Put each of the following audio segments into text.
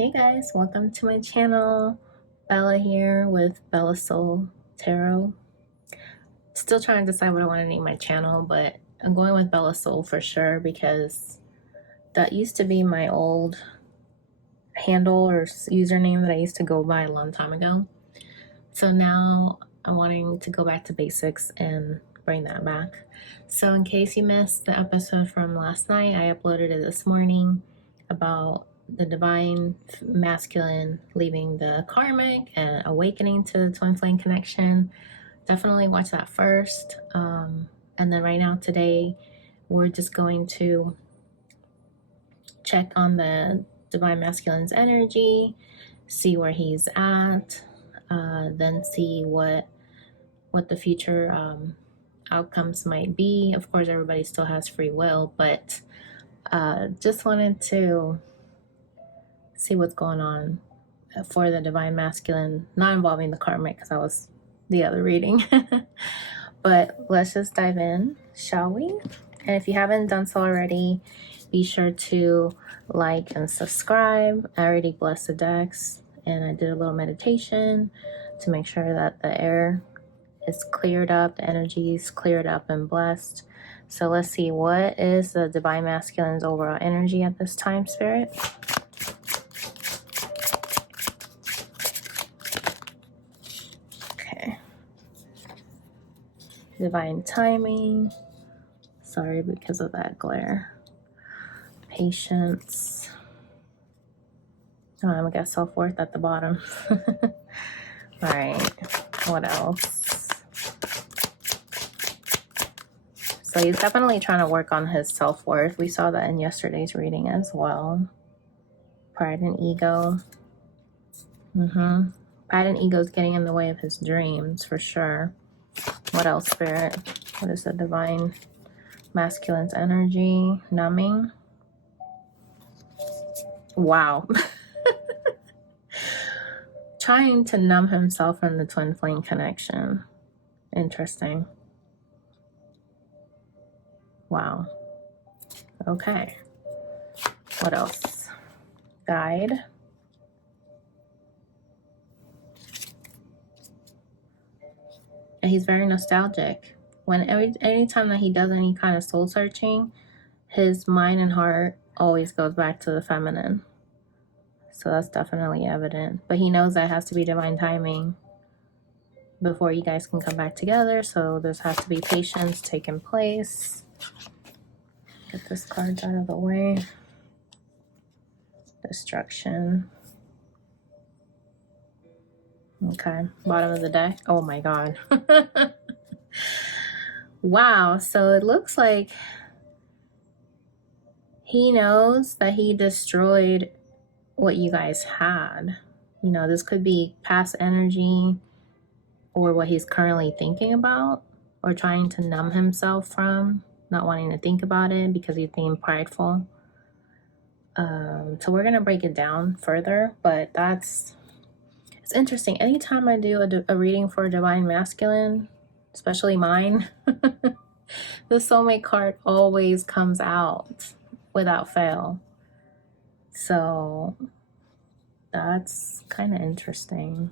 Hey guys, welcome to my channel. Bella here with Bella Soul Tarot. Still trying to decide what I want to name my channel, but I'm going with Bella Soul for sure because that used to be my old handle or username that I used to go by a long time ago. So now I'm wanting to go back to basics and bring that back. So in case you missed the episode from last night, I uploaded it this morning about the divine masculine leaving the karmic and awakening to the twin flame connection. Definitely watch that first. And then right now today, we're just going to check on the divine masculine's energy, see where he's at, then see what the future outcomes might be. Of course, everybody still has free will, but just wanted to see what's going on for the divine masculine, not involving the karmic because that was the other reading. But let's just dive in, shall we? And if you haven't done so already, be sure to like and subscribe. I already blessed the decks and I did a little meditation to make sure that the air is cleared up, the energy is cleared up and blessed. So let's see, what is the divine masculine's overall energy at this time, Spirit? Okay. Divine timing. Sorry because of that glare. Patience. Oh, I'm gonna get self-worth at the bottom. All right, what else? So he's definitely trying to work on his self-worth. We saw that in yesterday's reading as well. Pride and ego. Pride and ego is getting in the way of his dreams for sure. What else, Spirit? What is the divine masculine's energy? Numbing. Wow. Trying to numb himself from the twin flame connection. Interesting. Wow. Okay. What else? Guide. And he's very nostalgic. Anytime that he does any kind of soul searching, his mind and heart always goes back to the feminine. So that's definitely evident. But he knows that has to be divine timing before you guys can come back together. So there has to be patience taking place. Get this card out of the way. Destruction. Okay, bottom of the deck. Oh my god. Wow, so it looks like he knows that he destroyed what you guys had. You know, this could be past energy or what he's currently thinking about or trying to numb himself from, not wanting to think about it because he's being prideful. So we're going to break it down further, but it's interesting. Anytime I do a reading for a divine masculine, especially mine, the soulmate card always comes out without fail. So that's kind of interesting.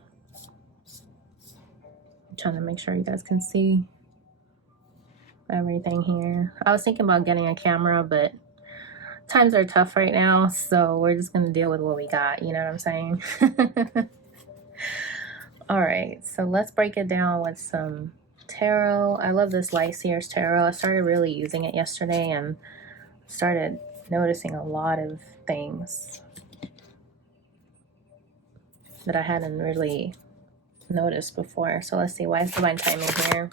I'm trying to make sure you guys can see everything here. I was thinking about getting a camera, but times are tough right now, so we're just going to deal with what we got. You know what I'm saying? All right, so let's break it down with some tarot. I love this Light Seers tarot. I started really using it yesterday and started noticing a lot of things that I hadn't really noticed before. So let's see, why is divine timing here?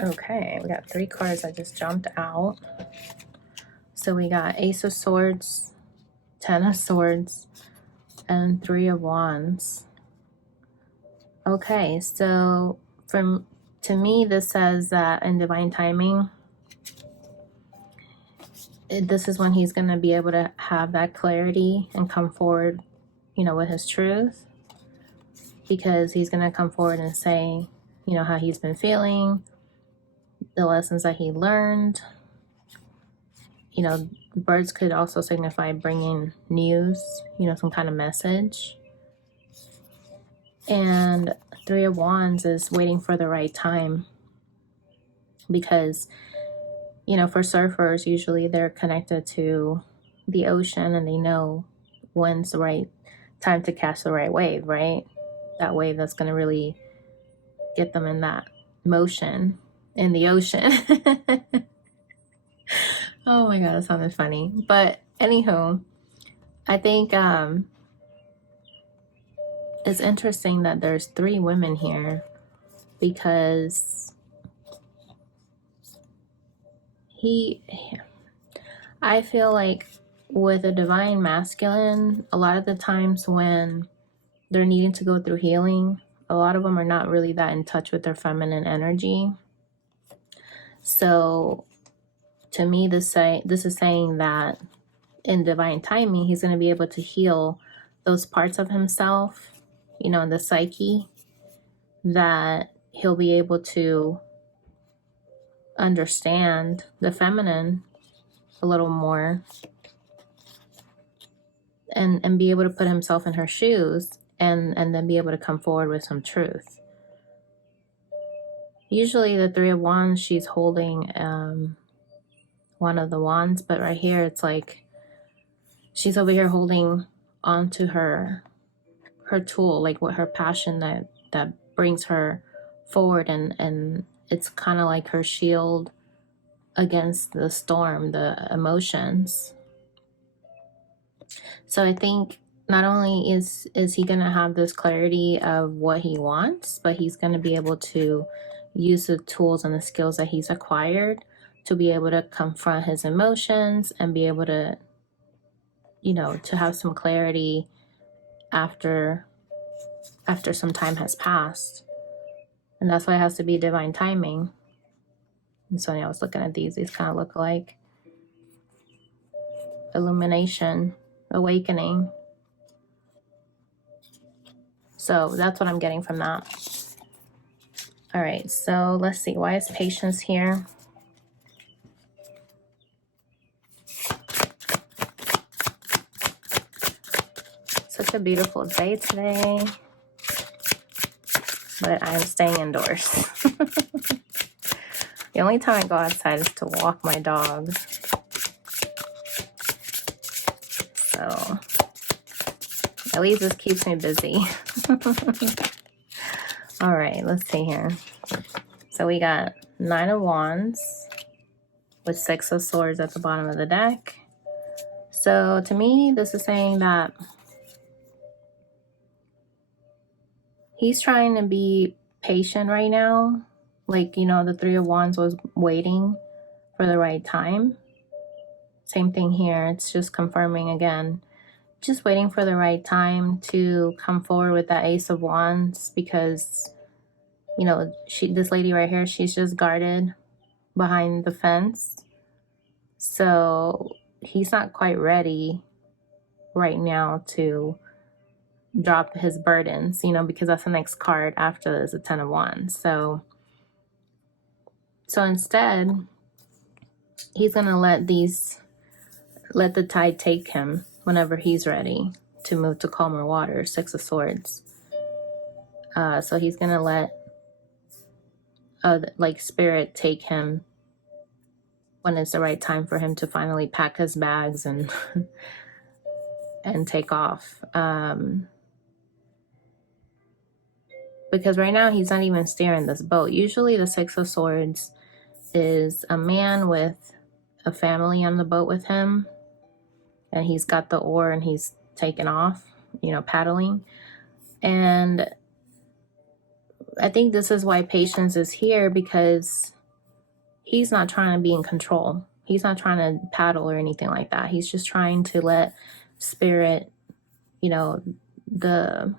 Okay, we got 3 cards that just jumped out. So we got Ace of Swords, 10 of Swords, and 3 of Wands. Okay, so to me, this says that in divine timing, this is when he's going to be able to have that clarity and come forward, you know, with his truth. Because he's going to come forward and say, you know, how he's been feeling, the lessons that he learned. you know, birds could also signify bringing news, you know, some kind of message. And Three of Wands is waiting for the right time, because, you know, for surfers, usually they're connected to the ocean and they know when's the right time to catch the right wave, right? That wave that's going to really get them in that motion in the ocean. Oh my god, that sounded funny. But anywho, I think it's interesting that there's 3 women here, because I feel like with a divine masculine, a lot of the times when they're needing to go through healing, a lot of them are not really that in touch with their feminine energy. So to me, this is saying that in divine timing, he's going to be able to heal those parts of himself, you know, in the psyche, that he'll be able to understand the feminine a little more, and be able to put himself in her shoes, and then be able to come forward with some truth. Usually the Three of Wands, she's holding one of the wands, but right here it's like she's over here holding onto her tool, like what her passion that brings her forward, and it's kind of like her shield against the storm, the emotions. So I think not only is he going to have this clarity of what he wants, but he's going to be able to use the tools and the skills that he's acquired to be able to confront his emotions and be able to, you know, to have some clarity after some time has passed. And that's why it has to be divine timing. And so I was looking at these kind of look like illumination, awakening. So that's what I'm getting from that. All right, so let's see. Why is patience here? Such a beautiful day today, but I'm staying indoors. The only time I go outside is to walk my dog. So at least this keeps me busy. All right, let's see here. So we got 9 of Wands with 6 of Swords at the bottom of the deck. So to me, this is saying that he's trying to be patient right now. Like, you know, the 3 of Wands was waiting for the right time. Same thing here. It's just confirming again. Just waiting for the right time to come forward with that Ace of Wands, because, you know, this lady right here, she's just guarded behind the fence. So he's not quite ready right now to drop his burdens, you know, because that's the next card after this, the 10 of Wands. So instead, he's going to let the tide take him whenever he's ready to move to calmer water, 6 of Swords. So he's going to let like spirit take him when it's the right time for him to finally pack his bags and and take off. Because right now he's not even steering this boat. Usually the 6 of Swords is a man with a family on the boat with him, and he's got the oar and he's taken off, you know, paddling. And I think this is why patience is here, because he's not trying to be in control. He's not trying to paddle or anything like that. He's just trying to let spirit, you know, the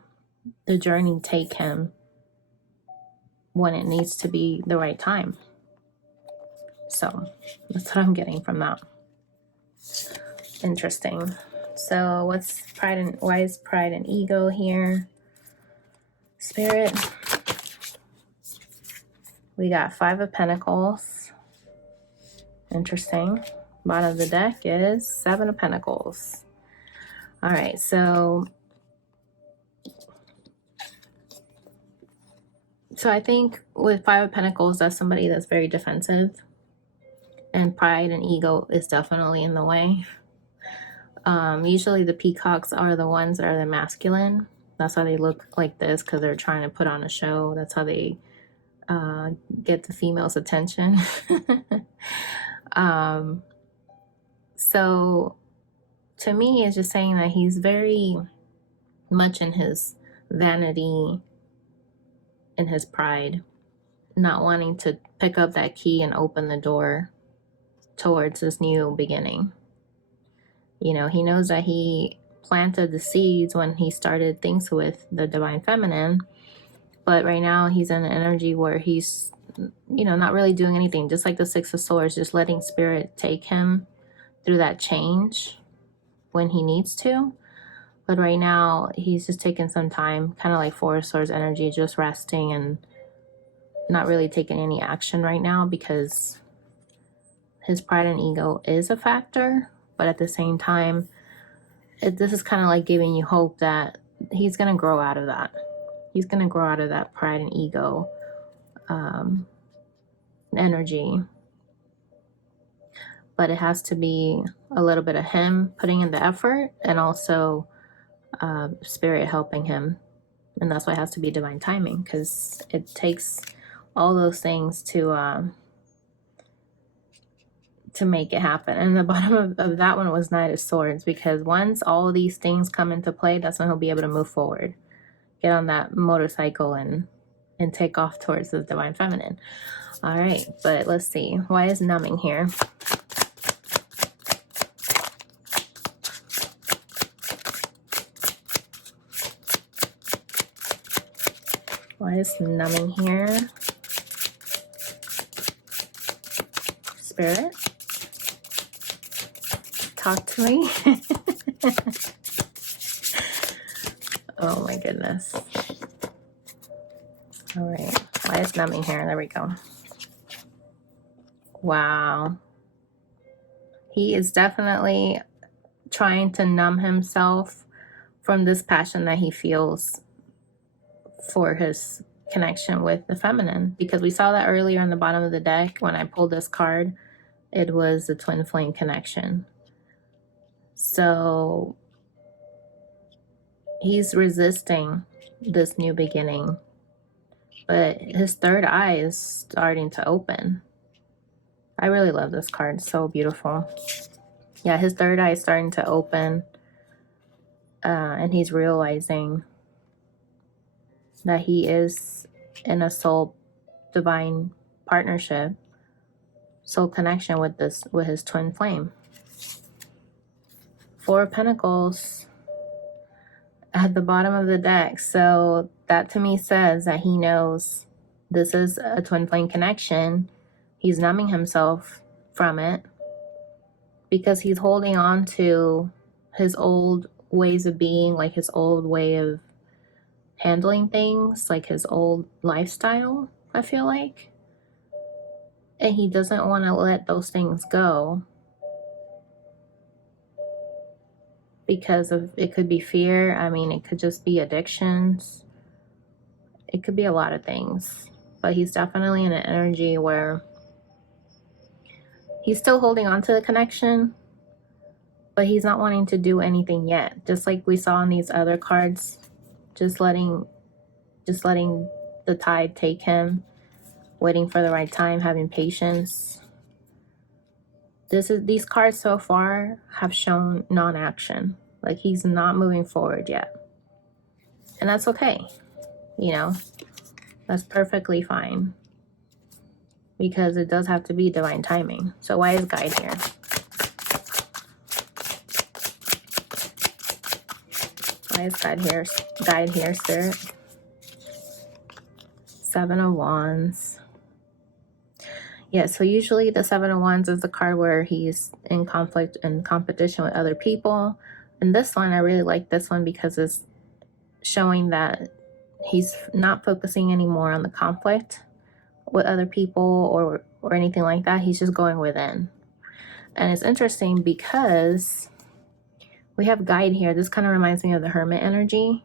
journey take him when it needs to be the right time. So that's what I'm getting from that. Interesting. So why is pride and ego here? Spirit. We got 5 of Pentacles. Interesting. Bottom of the deck is Seven of Pentacles. All right, so I think with Five of Pentacles, that's somebody that's very defensive, and pride and ego is definitely in the way. Usually the peacocks are the ones that are the masculine. That's why they look like this, because they're trying to put on a show. That's how they get the female's attention. So to me, it's just saying that he's very much in his vanity, in his pride, not wanting to pick up that key and open the door towards this new beginning. You know, he knows that he planted the seeds when he started things with the Divine Feminine, but right now he's in an energy where he's, you know, not really doing anything, just like the Six of Swords, just letting Spirit take him through that change when he needs to. But right now he's just taking some time, kind of like Four of Swords energy, just resting and not really taking any action right now, because his pride and ego is a factor. But at the same time, this is kind of like giving you hope that he's going to grow out of that. He's going to grow out of that pride and ego energy. But it has to be a little bit of him putting in the effort, and also Spirit helping him. And that's why it has to be divine timing, because it takes all those things to make it happen. And the bottom of that one was Knight of Swords, because once all of these things come into play, that's when he'll be able to move forward, get on that motorcycle and take off towards the Divine Feminine. All right, but let's see. Why is numbing here? Why is numbing here? Spirit, talk to me. Oh my goodness. All right, why is numbing here? There we go. Wow. He is definitely trying to numb himself from this passion that he feels for his connection with the feminine, because we saw that earlier on the bottom of the deck when I pulled this card. It was the twin flame connection. So he's resisting this new beginning, but his third eye is starting to open. I really love this card. It's so beautiful. Yeah, his third eye is starting to open, and he's realizing that he is in a soul divine partnership, soul connection with his twin flame. Four of Pentacles at the bottom of the deck. So that to me says that he knows this is a twin flame connection. He's numbing himself from it because he's holding on to his old ways of being, like his old way of handling things, like his old lifestyle, I feel like. And he doesn't want to let those things go because of, it could be fear. I mean, it could just be addictions. It could be a lot of things. But he's definitely in an energy where he's still holding on to the connection, but he's not wanting to do anything yet. Just like we saw in these other cards, just letting the tide take him, waiting for the right time, having patience. These cards so far have shown non-action. Like he's not moving forward yet. And that's okay. You know, that's perfectly fine. Because it does have to be divine timing. So why is guide here? Why is guide here, Spirit? Seven of Wands. Yeah, so usually the Seven of Wands is the card where he's in conflict and competition with other people. And this one, I really like this one because it's showing that he's not focusing anymore on the conflict with other people or anything like that. He's just going within. And it's interesting because we have guide here. This kind of reminds me of the hermit energy.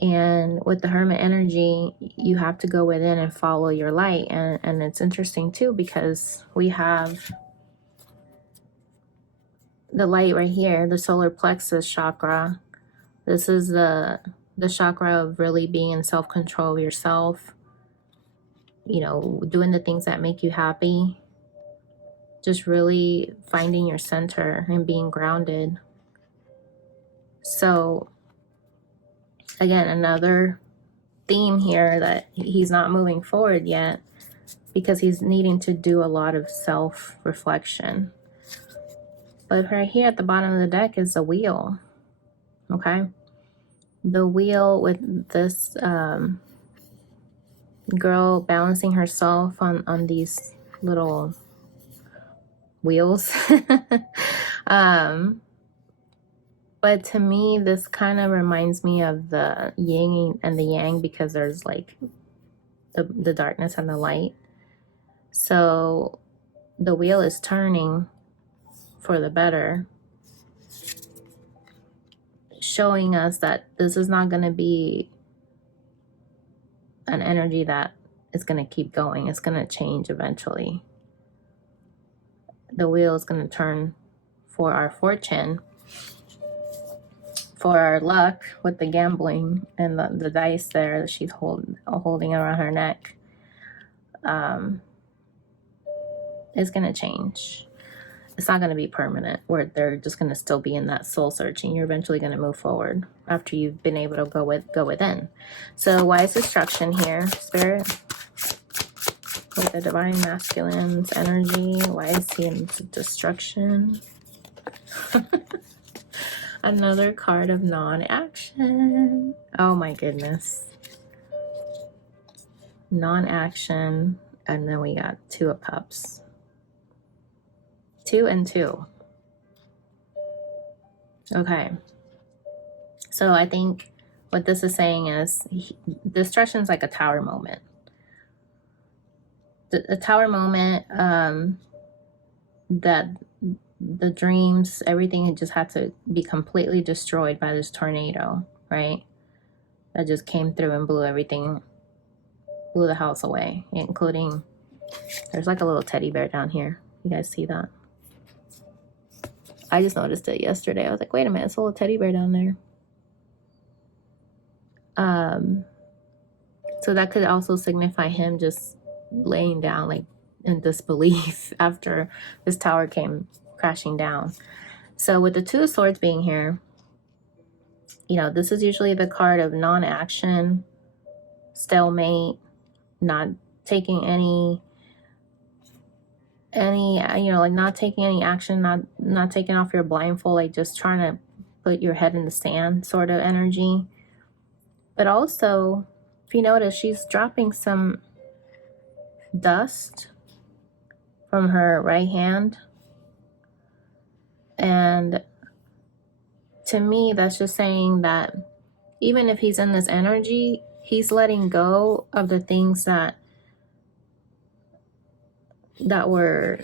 And with the hermit energy, you have to go within and follow your light. And it's interesting too, because we have the light right here, the solar plexus chakra. This is the chakra of really being in self-control of yourself, you know, doing the things that make you happy, just really finding your center and being grounded. So again, another theme here that he's not moving forward yet because he's needing to do a lot of self-reflection. But right here at the bottom of the deck is the wheel. Okay, the wheel with this girl balancing herself on these little wheels. But to me, this kind of reminds me of the yin and the yang, because there's like the darkness and the light. So the wheel is turning for the better, showing us that this is not going to be an energy that is going to keep going. It's going to change eventually. The wheel is going to turn for our fortune, for our luck with the gambling and the dice there that she's holding around her neck. Is going to change. It's not going to be permanent where they're just going to still be in that soul searching. You're eventually going to move forward after you've been able to go within. So why is destruction here, Spirit? With the divine masculine's energy, why is he in destruction? Another card of non-action. Oh my goodness. Non-action. And then we got 2 of cups. 2 and 2. Okay. So I think what this is saying is destruction is like a tower moment. The tower moment, that the dreams, everything just had to be completely destroyed by this tornado, right? That just came through and blew everything, blew the house away, including, there's like a little teddy bear down here. You guys see that? I just noticed it yesterday. I was like, wait a minute, it's a little teddy bear down there. So that could also signify him just laying down like in disbelief after this tower came crashing down. So with the 2 of Swords being here, you know, this is usually the card of non-action, stalemate, not taking any you know, like not taking any action, not taking off your blindfold, like just trying to put your head in the sand sort of energy. But also, if you notice, she's dropping some dust from her right hand. And to me, that's just saying that even if he's in this energy, he's letting go of the things that were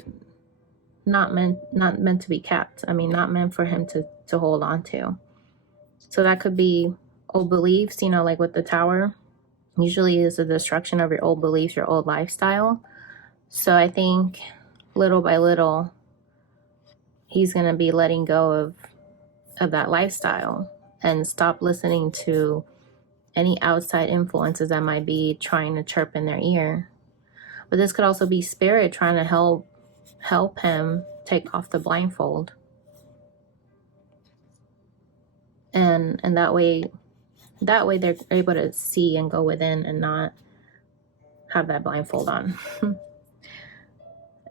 not meant to be kept. I mean, not meant for him to hold on to. So that could be old beliefs, you know, like with the tower, usually is the destruction of your old beliefs, your old lifestyle. So I think little by little, he's going to be letting go of that lifestyle and stop listening to any outside influences that might be trying to chirp in their ear. But this could also be spirit trying to help him take off the blindfold. And that way they're able to see and go within and not have that blindfold on.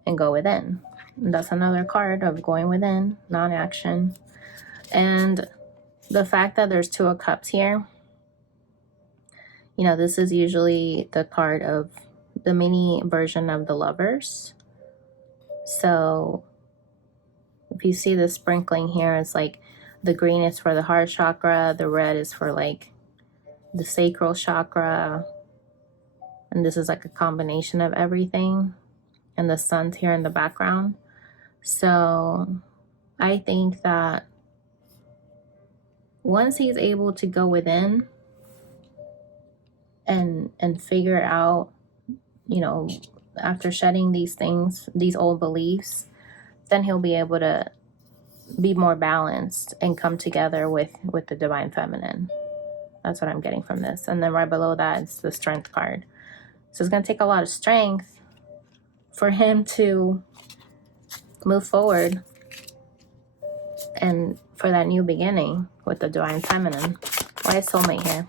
And go within. And that's another card of going within, non-action. And the fact that there's 2 of Cups here, you know, this is usually the card of the mini version of the Lovers. So if you see the sprinkling here, it's like the green is for the heart chakra, the red is for like the sacral chakra, and this is like a combination of everything, and the sun's here in the background. So I think that once he's able to go within and figure out, you know, after shedding these things, these old beliefs, then he'll be able to be more balanced and come together with the divine feminine. That's what I'm getting from this. And then right below that is the strength card. So it's going to take a lot of strength for him to move forward and for that new beginning with the divine feminine. Why is soulmate here?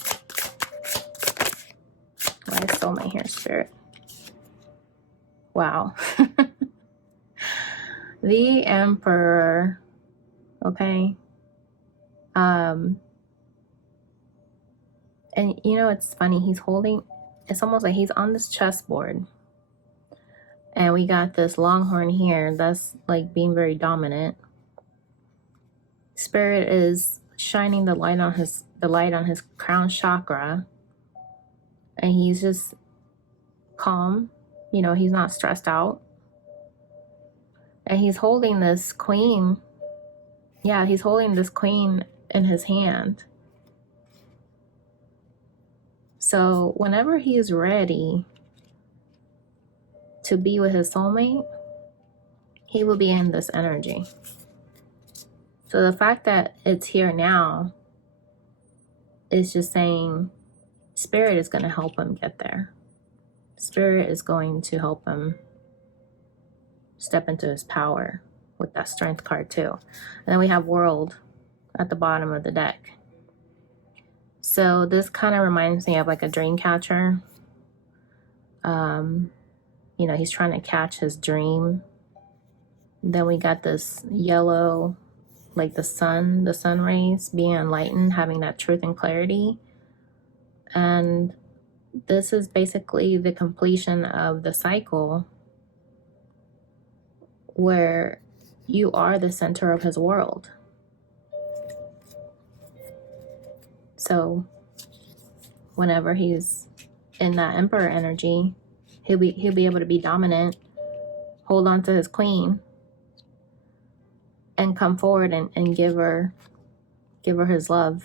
Why is soulmate here, Spirit? Wow. The Emperor. Okay. And you know, it's funny. He's holding, it's almost like he's on this chessboard. And we got this longhorn here that's like being very dominant. Spirit is shining the light on his crown chakra. And he's just calm. You know, he's not stressed out. And he's holding this queen. Yeah, he's holding this queen in his hand. So whenever he's ready to be with his soulmate, he will be in this energy. So the fact that it's here now is just saying Spirit is going to help him get there. Spirit is going to help him step into his power with that strength card too. And then we have World at the bottom of the deck. So this kind of reminds me of like a dream catcher. You know, he's trying to catch his dream. Then we got this yellow, like the sun rays being enlightened, having that truth and clarity. And this is basically the completion of the cycle where you are the center of his world. So whenever he's in that Emperor energy, he'll be able to be dominant, hold on to his queen, and come forward and give her his love.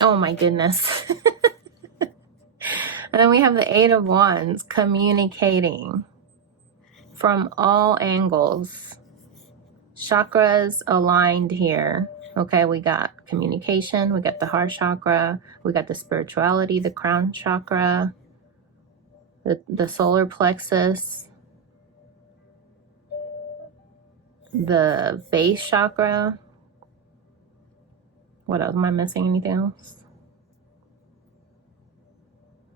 Oh my goodness. And then we have the Eight of Wands, communicating from all angles. Chakras aligned here. Okay, we got communication, we got the heart chakra, we got the spirituality, the crown chakra, the solar plexus, the base chakra. What else? Am I missing anything else?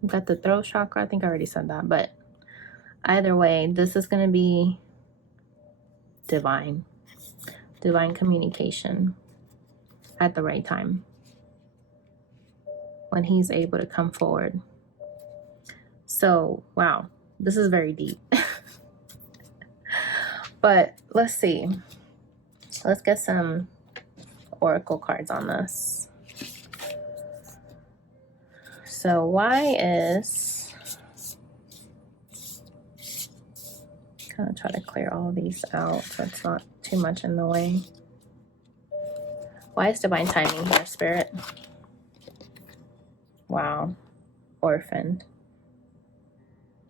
We got the throat chakra. I think I already said that, but either way, this is going to be divine communication at the right time when he's able to come forward. So, wow, this is very deep. But let's see. Let's get some oracle cards on this. So why is, kind of try to clear all these out so it's not too much in the way. Why is divine timing here, Spirit? Wow. Orphaned.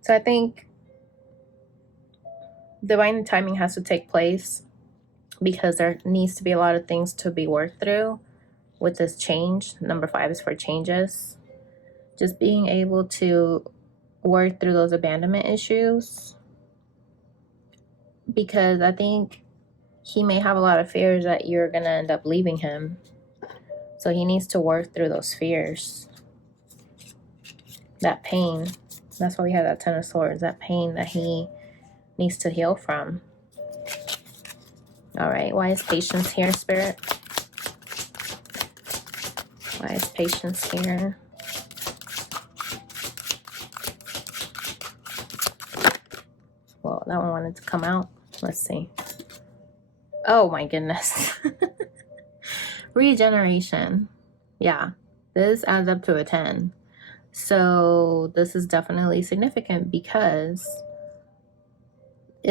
So I think divine timing has to take place because there needs to be a lot of things to be worked through with this change. Number 5 is for changes. Just being able to work through those abandonment issues, because I think he may have a lot of fears that you're going to end up leaving him. So he needs to work through those fears. That pain. That's why we have that Ten of Swords. That pain that he needs to heal from. All right. Why is patience here, Spirit? Why is patience here? Well, that one wanted to come out. Let's see. Oh my goodness. Regeneration. Yeah, this adds up to a 10. So this is definitely significant because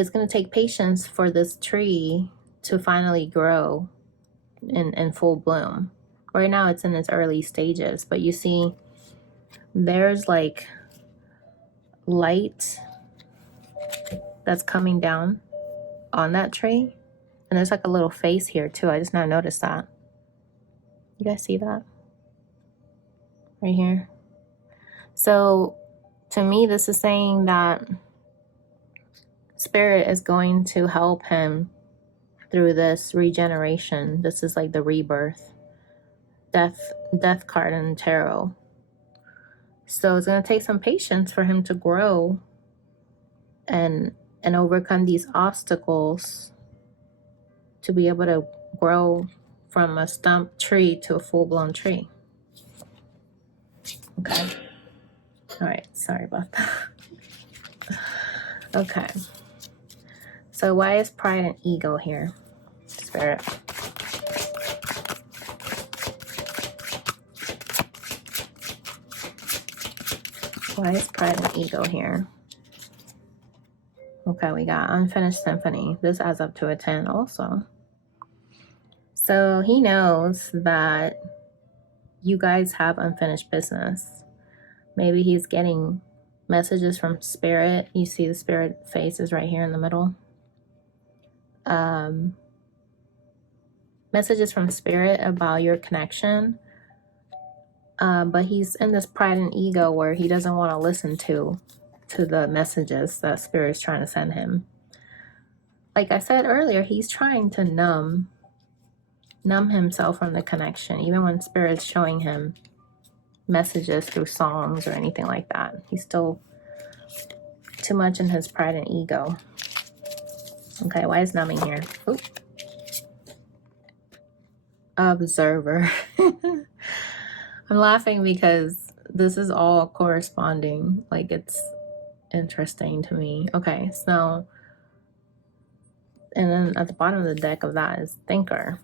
it's going to take patience for this tree to finally grow in full bloom. Right now it's in its early stages, but you see there's like light that's coming down on that tree, and there's like a little face here too. I just now noticed that. You guys see that right here? So to me, this is saying that Spirit is going to help him through this regeneration. This is like the rebirth, death card in tarot. So it's going to take some patience for him to grow and overcome these obstacles to be able to grow from a stump tree to a full-blown tree. Okay. All right. Sorry about that. Okay. So why is pride and ego here, Spirit? Why is pride and ego here? Okay, we got unfinished symphony. This adds up to a 10 also. So he knows that you guys have unfinished business. Maybe he's getting messages from Spirit. You see the Spirit face is right here in the middle. Messages from Spirit about your connection. But he's in this pride and ego where he doesn't want to listen to the messages that Spirit is trying to send him. Like I said earlier, he's trying to numb himself from the connection. Even when Spirit's showing him messages through songs or anything like that, he's still too much in his pride and ego. Okay, why is numbing here? Oop. Observer. I'm laughing because this is all corresponding. Like, it's interesting to me. Okay, so, and then at the bottom of the deck of that is thinker.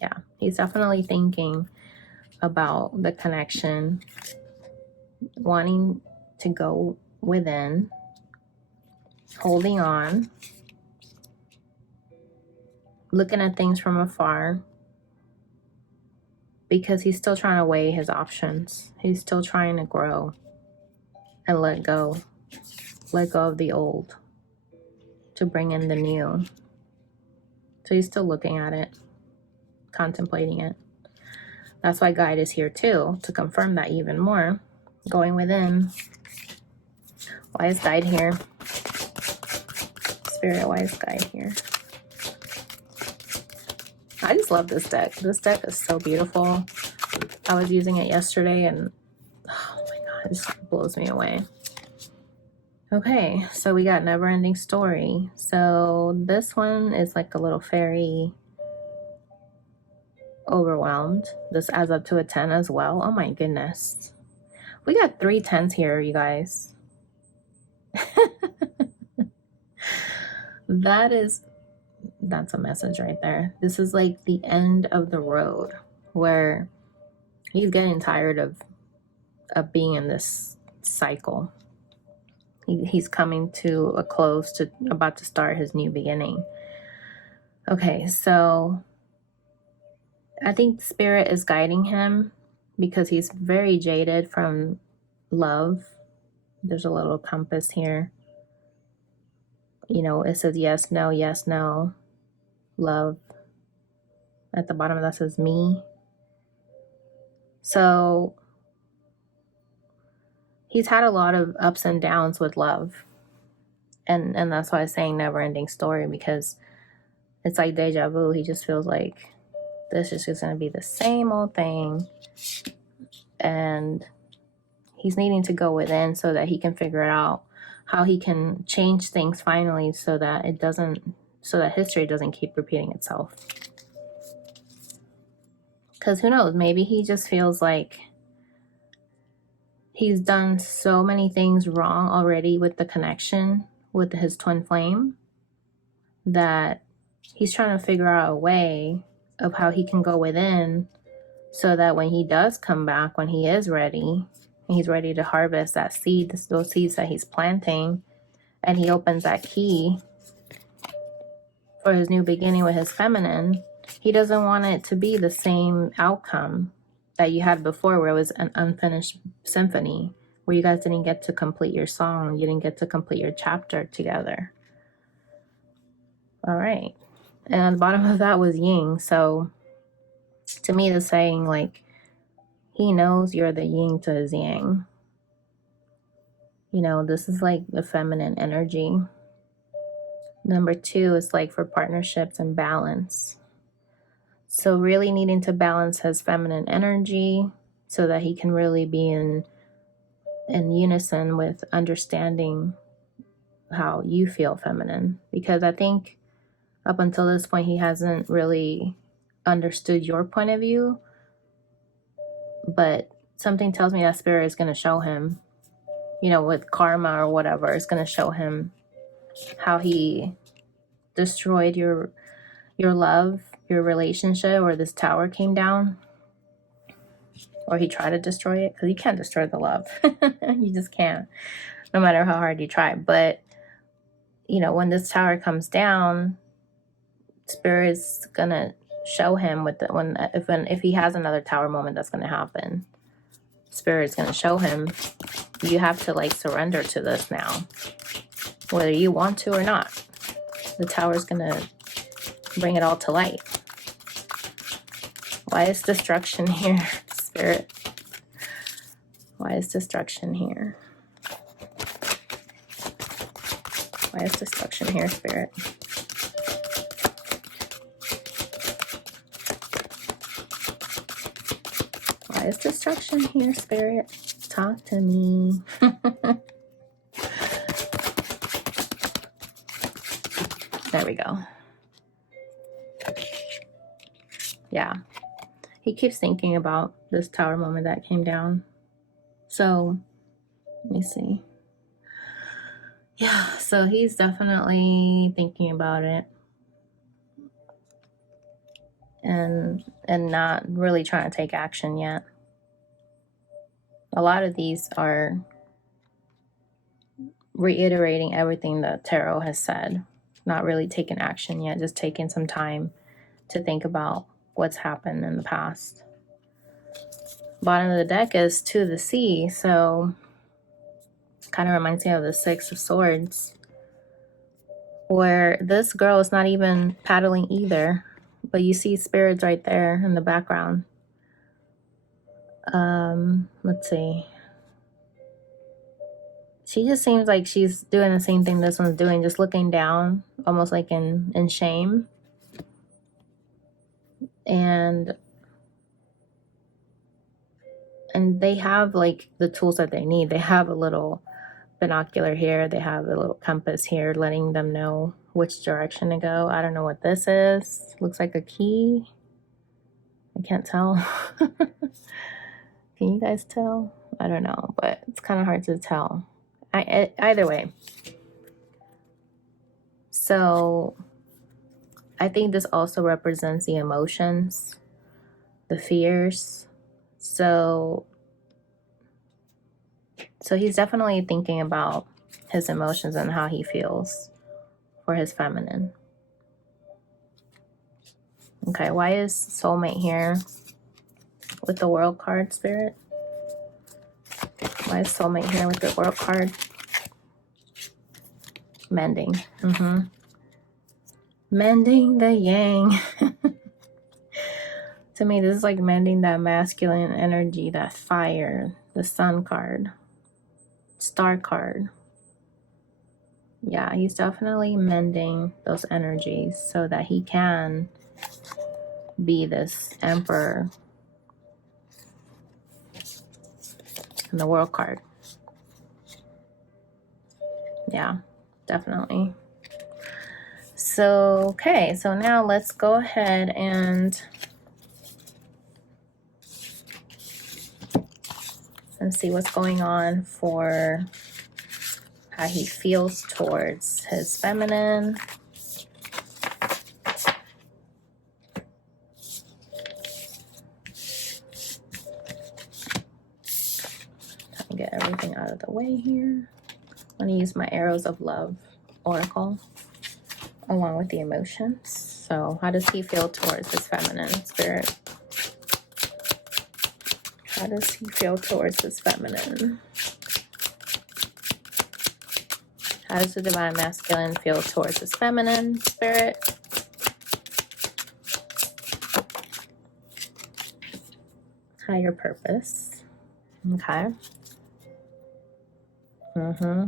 Yeah, he's definitely thinking about the connection, wanting to go within, holding on, looking at things from afar, because he's still trying to weigh his options. He's still trying to grow and let go of the old to bring in the new. So he's still looking at it, contemplating it. That's why guide is here too, to confirm that even more. Going within. Why is guide here? Spirit, why is guide here? I just love this deck. This deck is so beautiful. I was using it yesterday and oh my god, it just blows me away. Okay, so we got Never Ending Story. So this one is like a little fairy overwhelmed. This adds up to a 10 as well. Oh my goodness. We got 3 10s here, you guys. That's a message right there. This is like the end of the road where he's getting tired of being in this cycle. He's coming to a close, about to start his new beginning. Okay, so I think Spirit is guiding him because he's very jaded from love. There's a little compass here. You know, it says yes, no, love. At the bottom of that says me. So he's had a lot of ups and downs with love. And that's why I'm saying never ending story, because it's like deja vu. He just feels like this is just going to be the same old thing. And he's needing to go within so that he can figure out how he can change things finally so that history doesn't keep repeating itself. Because who knows, maybe he just feels like he's done so many things wrong already with the connection with his twin flame that he's trying to figure out a way of how he can go within so that when he does come back, when he is ready, and he's ready to harvest that seed, those seeds that he's planting, and he opens that key for his new beginning with his feminine, he doesn't want it to be the same outcome that you had before, where it was an unfinished symphony, where you guys didn't get to complete your song, you didn't get to complete your chapter together. All right. And on the bottom of that was yin. So to me, the saying, like, he knows you're the yin to his yang. You know, this is like the feminine energy. Number 2 is like for partnerships and balance. So really needing to balance his feminine energy so that he can really be in unison with understanding how you feel feminine. Because I think up until this point, he hasn't really understood your point of view. But something tells me that spirit is going to show him, you know, with karma or whatever, it's going to show him how he destroyed your love, your relationship, or this tower came down, or he tried to destroy it, because you can't destroy the love. You just can't, no matter how hard you try. But you know, when this tower comes down, spirit's gonna show him with if he has another tower moment that's gonna happen, spirit's gonna show him, you have to like surrender to this now, whether you want to or not. The tower's gonna bring it all to light. Why is destruction here, spirit? Why is destruction here? Why is destruction here, spirit? Why is destruction here, spirit? Talk to me. There we go. Yeah. He keeps thinking about this tower moment that came down. So, let me see. Yeah, so he's definitely thinking about it. And not really trying to take action yet. A lot of these are reiterating everything that tarot has said. Not really taking action yet, just taking some time to think about what's happened in the past. Bottom of the deck is 2 of the sea, so kind of reminds me of the 6 of Swords, where this girl is not even paddling either, but you see spirits right there in the background. Let's see. She just seems like she's doing the same thing this one's doing, just looking down, almost like in shame. And they have like the tools that they need. They have a little binocular here. They have a little compass here, letting them know which direction to go. I don't know what this is. Looks like a key. I can't tell. Can you guys tell? I don't know, but it's kind of hard to tell. Either way. So I think this also represents the emotions, the fears. So he's definitely thinking about his emotions and how he feels for his feminine. Okay, why is soulmate here with the world card, spirit? Why is soulmate here with the world card? Mending. Mending the yang. To me, this is like mending that masculine energy, that fire, the sun card, star card. Yeah, he's definitely mending those energies so that he can be this emperor. And the world card. Yeah, definitely. So, okay, so now let's go ahead and see what's going on for how he feels towards his feminine. Get everything out of the way here. I'm going to use my Arrows of Love Oracle along with the emotions. So how does he feel towards his feminine spirit? How does he feel towards his feminine? How does the divine masculine feel towards his feminine spirit? Higher purpose. Okay.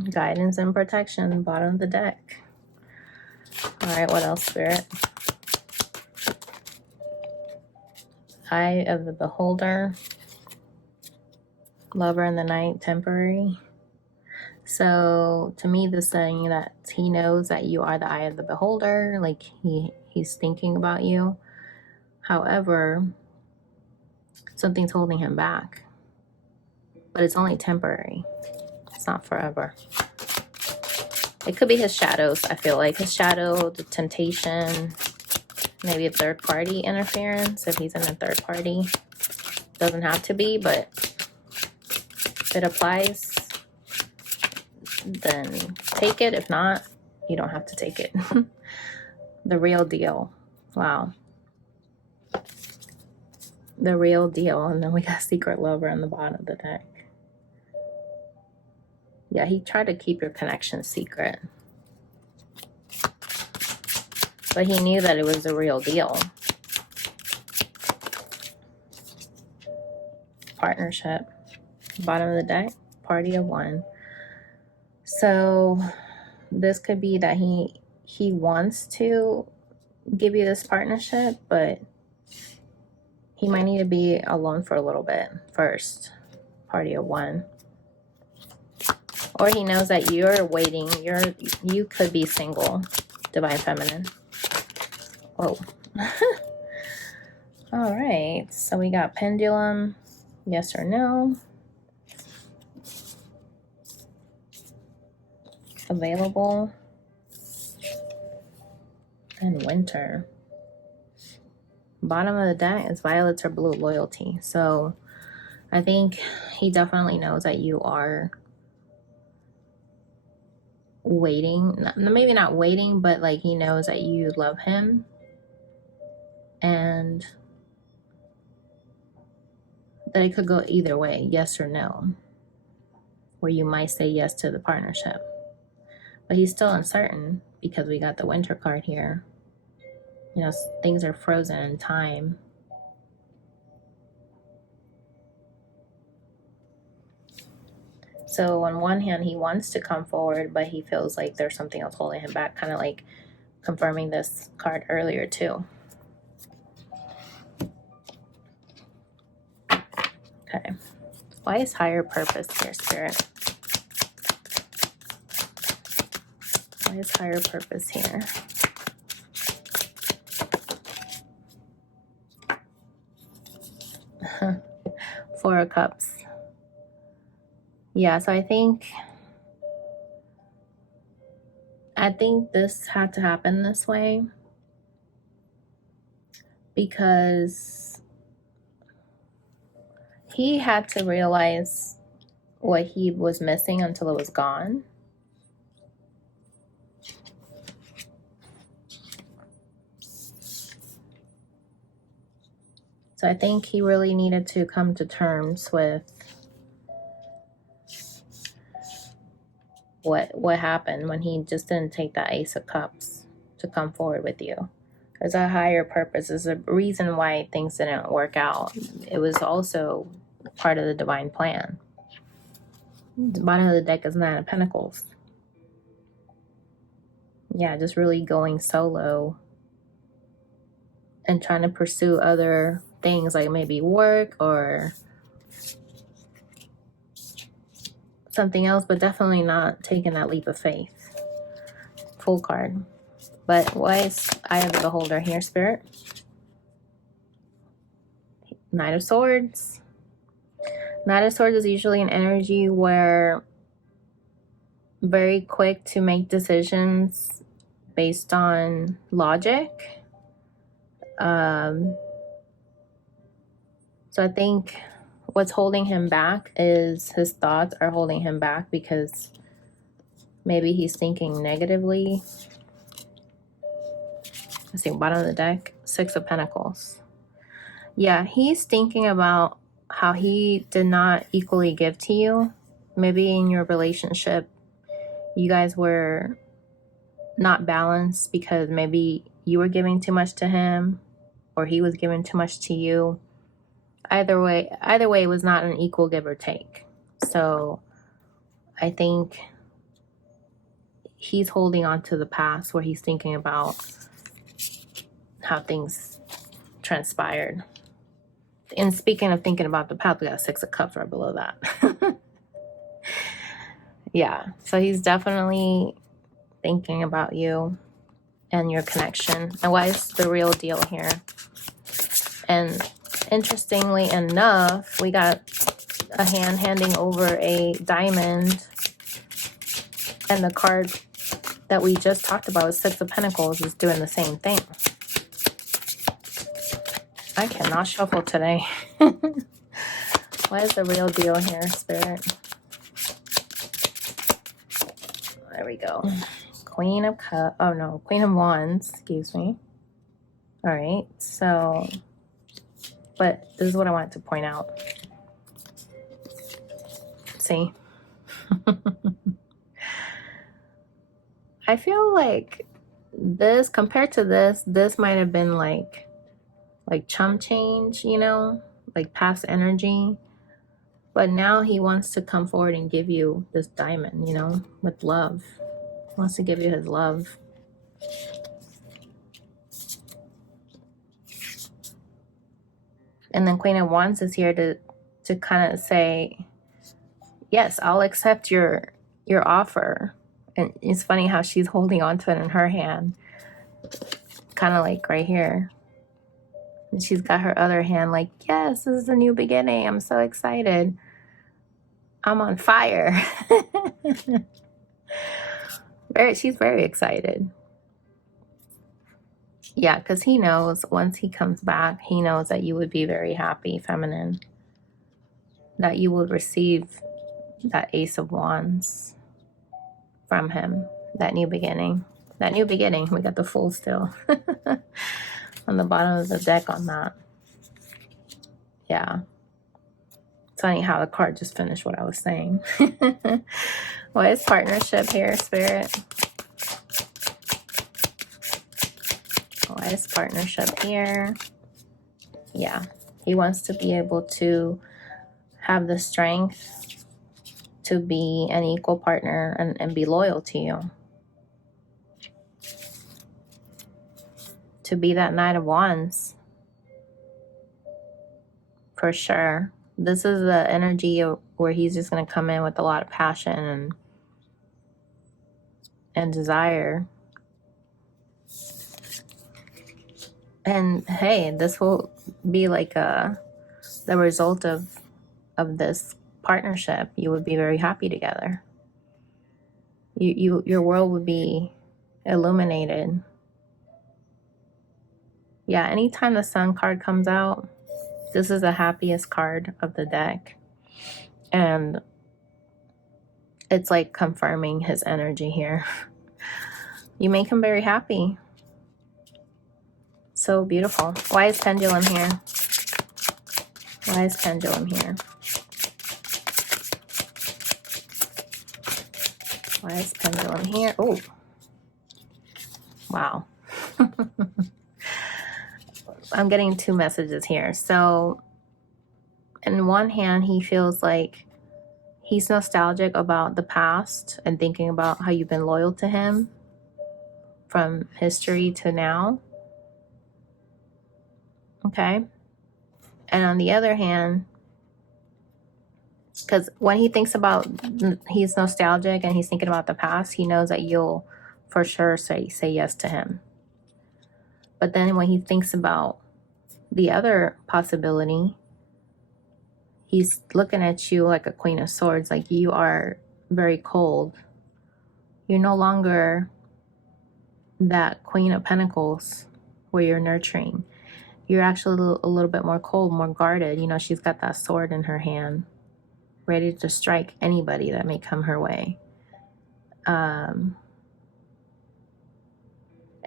Guidance and protection, bottom of the deck. All right, what else, Spirit? Eye of the Beholder. Lover in the night, temporary. So to me, this is saying that he knows that you are the eye of the beholder. Like he's thinking about you. However, something's holding him back. But it's only temporary. It's not forever. It could be his shadows, I feel like. His shadow, the temptation, maybe a third party interference if he's in a third party. Doesn't have to be, but if it applies, then take it. If not, you don't have to take it. The real deal. Wow. The real deal. And then we got Secret Lover on the bottom of the deck. Yeah, he tried to keep your connection secret. But he knew that it was the real deal. Partnership. Bottom of the deck. Party of one. So this could be that he wants to give you this partnership, but he might need to be alone for a little bit first. Party of one. Or he knows that you're waiting. You could be single. Divine feminine. Oh. All right. So we got pendulum. Yes or no. Available. And winter. Bottom of the deck is violets or blue, loyalty. So I think he definitely knows that you are waiting. Maybe not waiting, but like he knows that you love him. And that it could go either way, yes or no. Where you might say yes to the partnership. But he's still uncertain because we got the winter card here. You know, things are frozen in time. So on one hand, he wants to come forward, but he feels like there's something else holding him back, kind of like confirming this card earlier too. Okay. Why is higher purpose here, Spirit? Why is higher purpose here? Four of Cups. Yeah, so I think this had to happen this way because he had to realize what he was missing until it was gone. So I think he really needed to come to terms with what happened when he just didn't take that Ace of Cups to come forward with you. There's a higher purpose. There's a reason why things didn't work out. It was also part of the divine plan. The bottom of the deck is Nine of Pentacles. Yeah, just really going solo and trying to pursue other things like maybe work or something else, but definitely not taking that leap of faith. Full card. But why is Eye of the Beholder here, Spirit? Knight of Swords. Knight of Swords is usually an energy where very quick to make decisions based on logic. So I think what's holding him back is his thoughts are holding him back because Maybe he's thinking negatively. Let's see, bottom of the deck, Six of Pentacles. Yeah, he's thinking about how he did not equally give to you. Maybe in your relationship, you guys were not balanced because maybe you were giving too much to him or he was giving too much to you. Either way, it was not an equal give or take. So I think he's holding on to the past where he's thinking about how things transpired. And speaking of thinking about the past, we got Six of Cups right below that. Yeah, so he's definitely thinking about you and your connection. And what is the real deal here? And interestingly enough, we got a hand handing over a diamond. And the card that we just talked about, Six of Pentacles, is doing the same thing. I cannot shuffle today. What is the real deal here, Spirit? There we go. Queen of Cups. Oh no, Queen of Wands. Excuse me. All right. So, but this is what I wanted to point out. See? I feel like this, compared to this might have been like chump change, you know, like past energy. But now he wants to come forward and give you this diamond, you know, with love. He wants to give you his love. And then Queen of Wands is here to kind of say, yes, I'll accept your offer. And it's funny how she's holding on to it in her hand, kind of like right here. And she's got her other hand like, yes, this is a new beginning. I'm so excited. I'm on fire. She's very excited. Yeah, because he knows once he comes back, he knows that you would be very happy, feminine. That you would receive that Ace of Wands from him. That new beginning. That new beginning. We got the Fool still. On the bottom of the deck on that. Yeah. It's funny how the card just finished what I was saying. What is partnership here, Spirit? What is partnership here? Yeah. He wants to be able to have the strength to be an equal partner and be loyal to you. To be that Knight of Wands. For sure. This is the energy where he's just going to come in with a lot of passion and desire. And hey, this will be like the result of this partnership. You would be very happy together. Your world would be illuminated. Yeah, anytime the Sun card comes out, this is the happiest card of the deck. And it's like confirming his energy here. You make him very happy. So beautiful. Why is Pendulum here? Why is Pendulum here? Why is Pendulum here? Oh. Wow. I'm getting two messages here. So, in one hand, he feels like he's nostalgic about the past and thinking about how you've been loyal to him from history to now. Okay. And on the other hand, because when he thinks about, he's nostalgic and he's thinking about the past, he knows that you'll for sure say yes to him. But then when he thinks about the other possibility, he's looking at you like a Queen of Swords, like you are very cold. You're no longer that Queen of Pentacles where you're nurturing. You're actually a little bit more cold, more guarded. You know, she's got that sword in her hand, ready to strike anybody that may come her way. And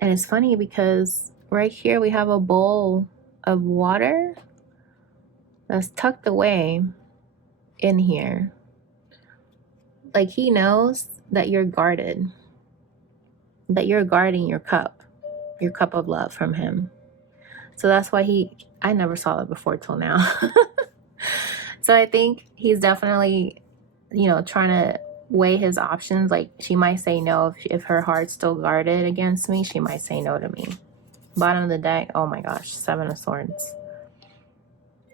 it's funny because right here we have a bowl of water that's tucked away in here. Like, he knows that you're guarded, that you're guarding your cup of love from him. So that's why I never saw that before till now. So I think he's definitely, trying to weigh his options. Like, she might say no if her heart's still guarded against me. She might say no to me. Bottom of the deck, oh my gosh, 7 of Swords.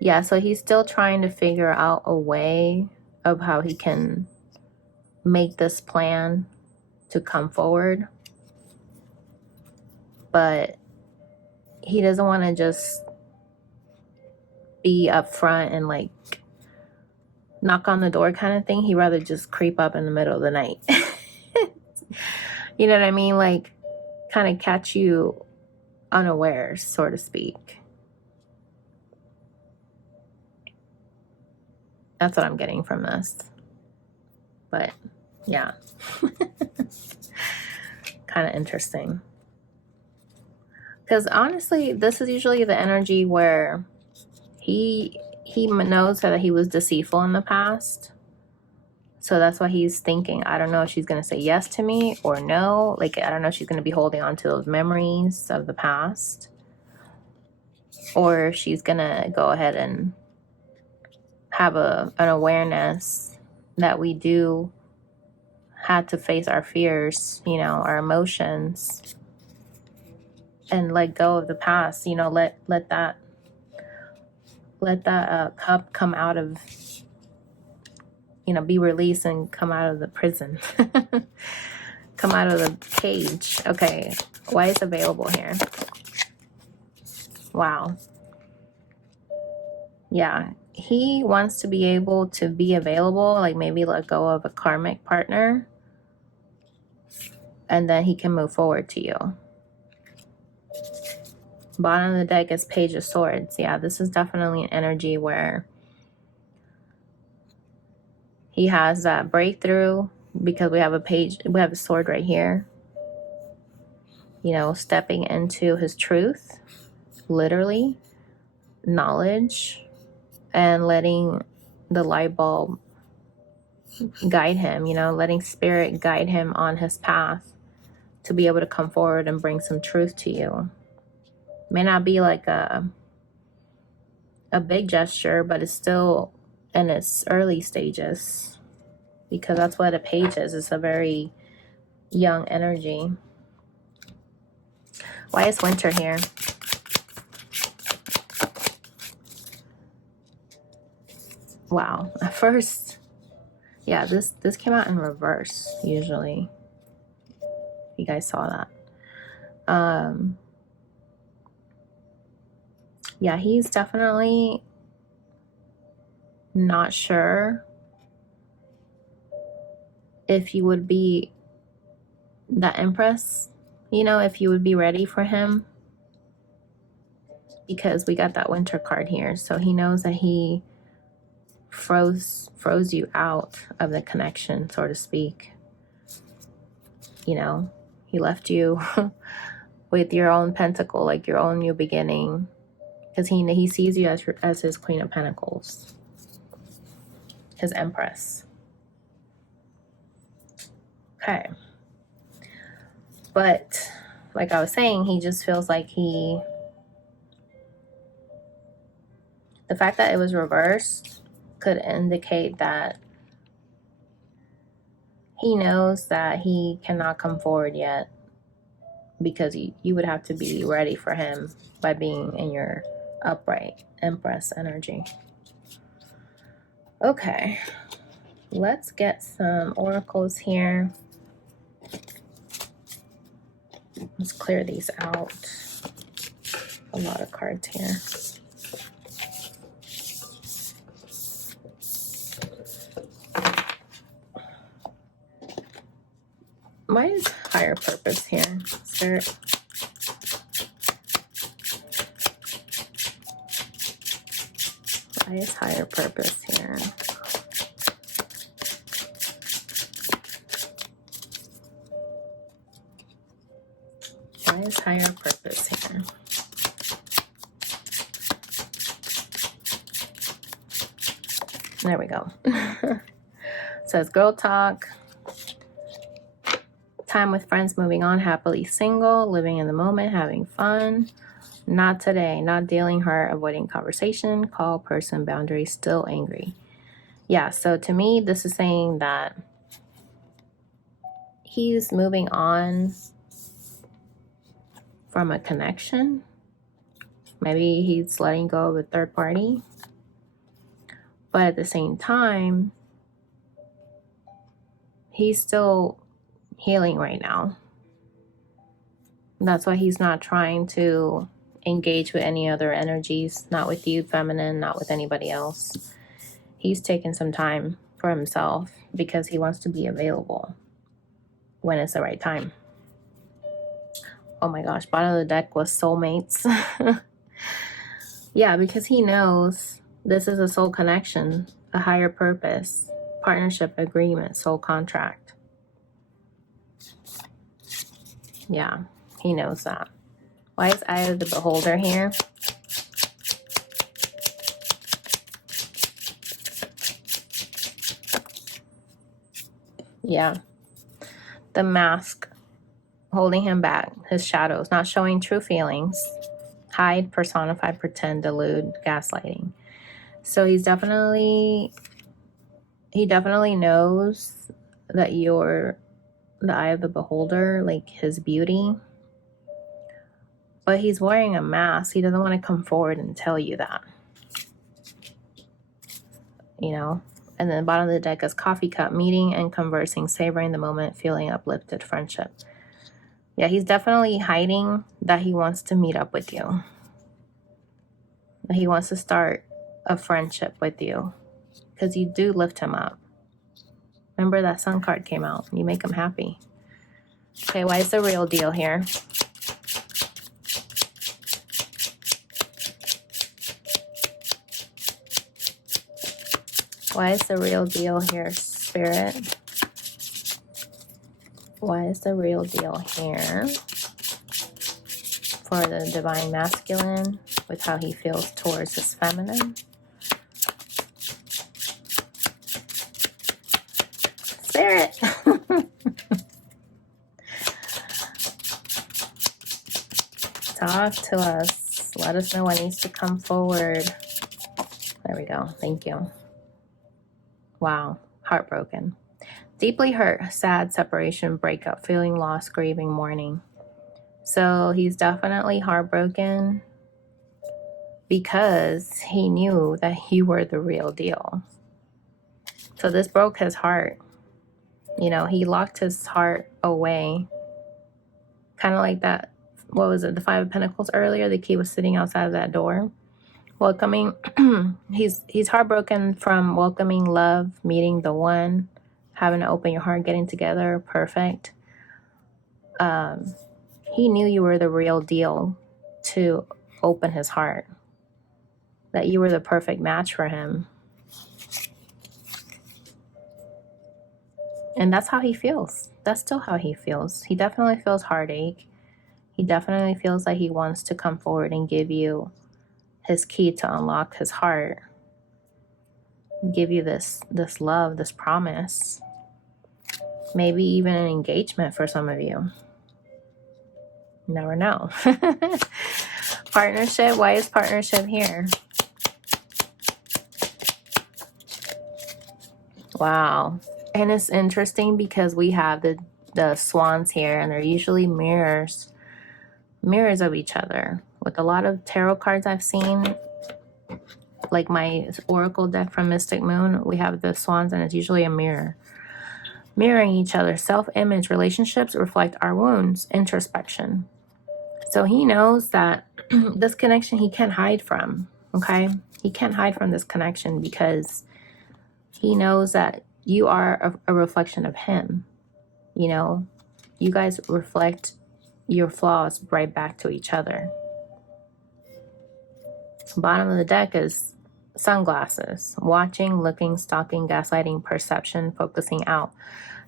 Yeah, so he's still trying to figure out a way of how he can make this plan to come forward. But he doesn't want to just be upfront and like knock on the door kind of thing. He'd rather just creep up in the middle of the night. You know what I mean? Like, kind of catch you unawares, so to speak. That's what I'm getting from this. But yeah. Kind of interesting. Because honestly, this is usually the energy where he knows that he was deceitful in the past. So that's why he's thinking, I don't know if she's going to say yes to me or no. Like, I don't know if she's going to be holding on to those memories of the past. Or if she's going to go ahead and have an awareness that we do have to face our fears, our emotions, and let go of the past. Let that cup come out of, be released and come out of the prison. Come out of the cage. Okay, why is available here? Wow. Yeah, he wants to be able to be available, like maybe let go of a karmic partner, and then he can move forward to you. Bottom of the deck is Page of Swords. Yeah, this is definitely an energy where he has that breakthrough, because we have a sword right here. Stepping into his truth, literally, knowledge, and letting the light bulb guide him, letting spirit guide him on his path to be able to come forward and bring some truth to you. May not be like a big gesture, but it's still in its early stages, because that's what a page is. It's a very young energy. Why is winter here? Wow. At first, yeah, this came out in reverse usually. You guys saw that. Yeah, he's definitely not sure if you would be the Empress, if you would be ready for him, because we got that winter card here. So he knows that he froze you out of the connection, so to speak. He left you with your own pentacle, like your own new beginning, because he sees you as his Queen of Pentacles, his Empress. Okay. But like I was saying, he just feels like the fact that it was reversed could indicate that he knows that he cannot come forward yet, because you would have to be ready for him by being in your upright Empress energy. Okay, let's get some oracles here. Let's clear these out. A lot of cards here. Why is higher purpose here, Spirit? Why is higher purpose here? is higher purpose here? There we go. Says girl talk. Time with friends, moving on, happily single, living in the moment, having fun. Not today, not dealing hurt, avoiding conversation, call person, boundaries, still angry. Yeah, so to me, this is saying that he's moving on from a connection. Maybe he's letting go of a third party. But at the same time, he's still healing right now. That's why he's not trying to engage with any other energies, not with you, feminine, not with anybody else. He's taking some time for himself because he wants to be available when it's the right time. Oh my gosh, bottom of the deck was soulmates. Yeah, because he knows this is a soul connection, a higher purpose, partnership, agreement, soul contract. Yeah, he knows that. Why is Eye of the Beholder here? Yeah. The mask holding him back, his shadows, not showing true feelings. Hide, personify, pretend, delude, gaslighting. So he definitely knows that you're the eye of the beholder, like his beauty. But he's wearing a mask. He doesn't want to come forward and tell you that. You know? And then the bottom of the deck is coffee cup, meeting and conversing, savoring the moment, feeling uplifted, friendship. Yeah, he's definitely hiding that he wants to meet up with you. That he wants to start a friendship with you. Because you do lift him up. Remember that sun card came out. You make him happy. Okay, why is the real deal here? Why is the real deal here, Spirit? Why is the real deal here for the divine masculine with how he feels towards his feminine? Spirit! Talk to us. Let us know what needs to come forward. There we go. Thank you. Wow. Heartbroken. Deeply hurt, sad, separation, breakup, feeling lost, grieving, mourning. So he's definitely heartbroken because he knew that you were the real deal. So this broke his heart. You know, he locked his heart away. Kind of like that, what was it, the Five of Pentacles earlier? The key was sitting outside of that door. Welcoming, he's heartbroken from welcoming love, meeting the one, having to open your heart, getting together, perfect. He knew you were the real deal to open his heart. That you were the perfect match for him. And that's how he feels. That's still how he feels. He definitely feels heartache. He definitely feels like he wants to come forward and give you his key to unlock his heart. Give you this love, this promise. Maybe even an engagement for some of you. You never know. Partnership. Why is partnership here? Wow. And it's interesting because we have the swans here, and they're usually mirrors of each other. With a lot of tarot cards I've seen, like my oracle deck from Mystic Moon, we have the swans, and it's usually a mirror. Mirroring each other. Self-image. Relationships reflect our wounds. Introspection. So he knows that this connection he can't hide from. Okay? He can't hide from this connection because he knows that you are a reflection of him. You know, you guys reflect your flaws right back to each other. Bottom of the deck is sunglasses. Watching, looking, stalking, gaslighting, perception, focusing out.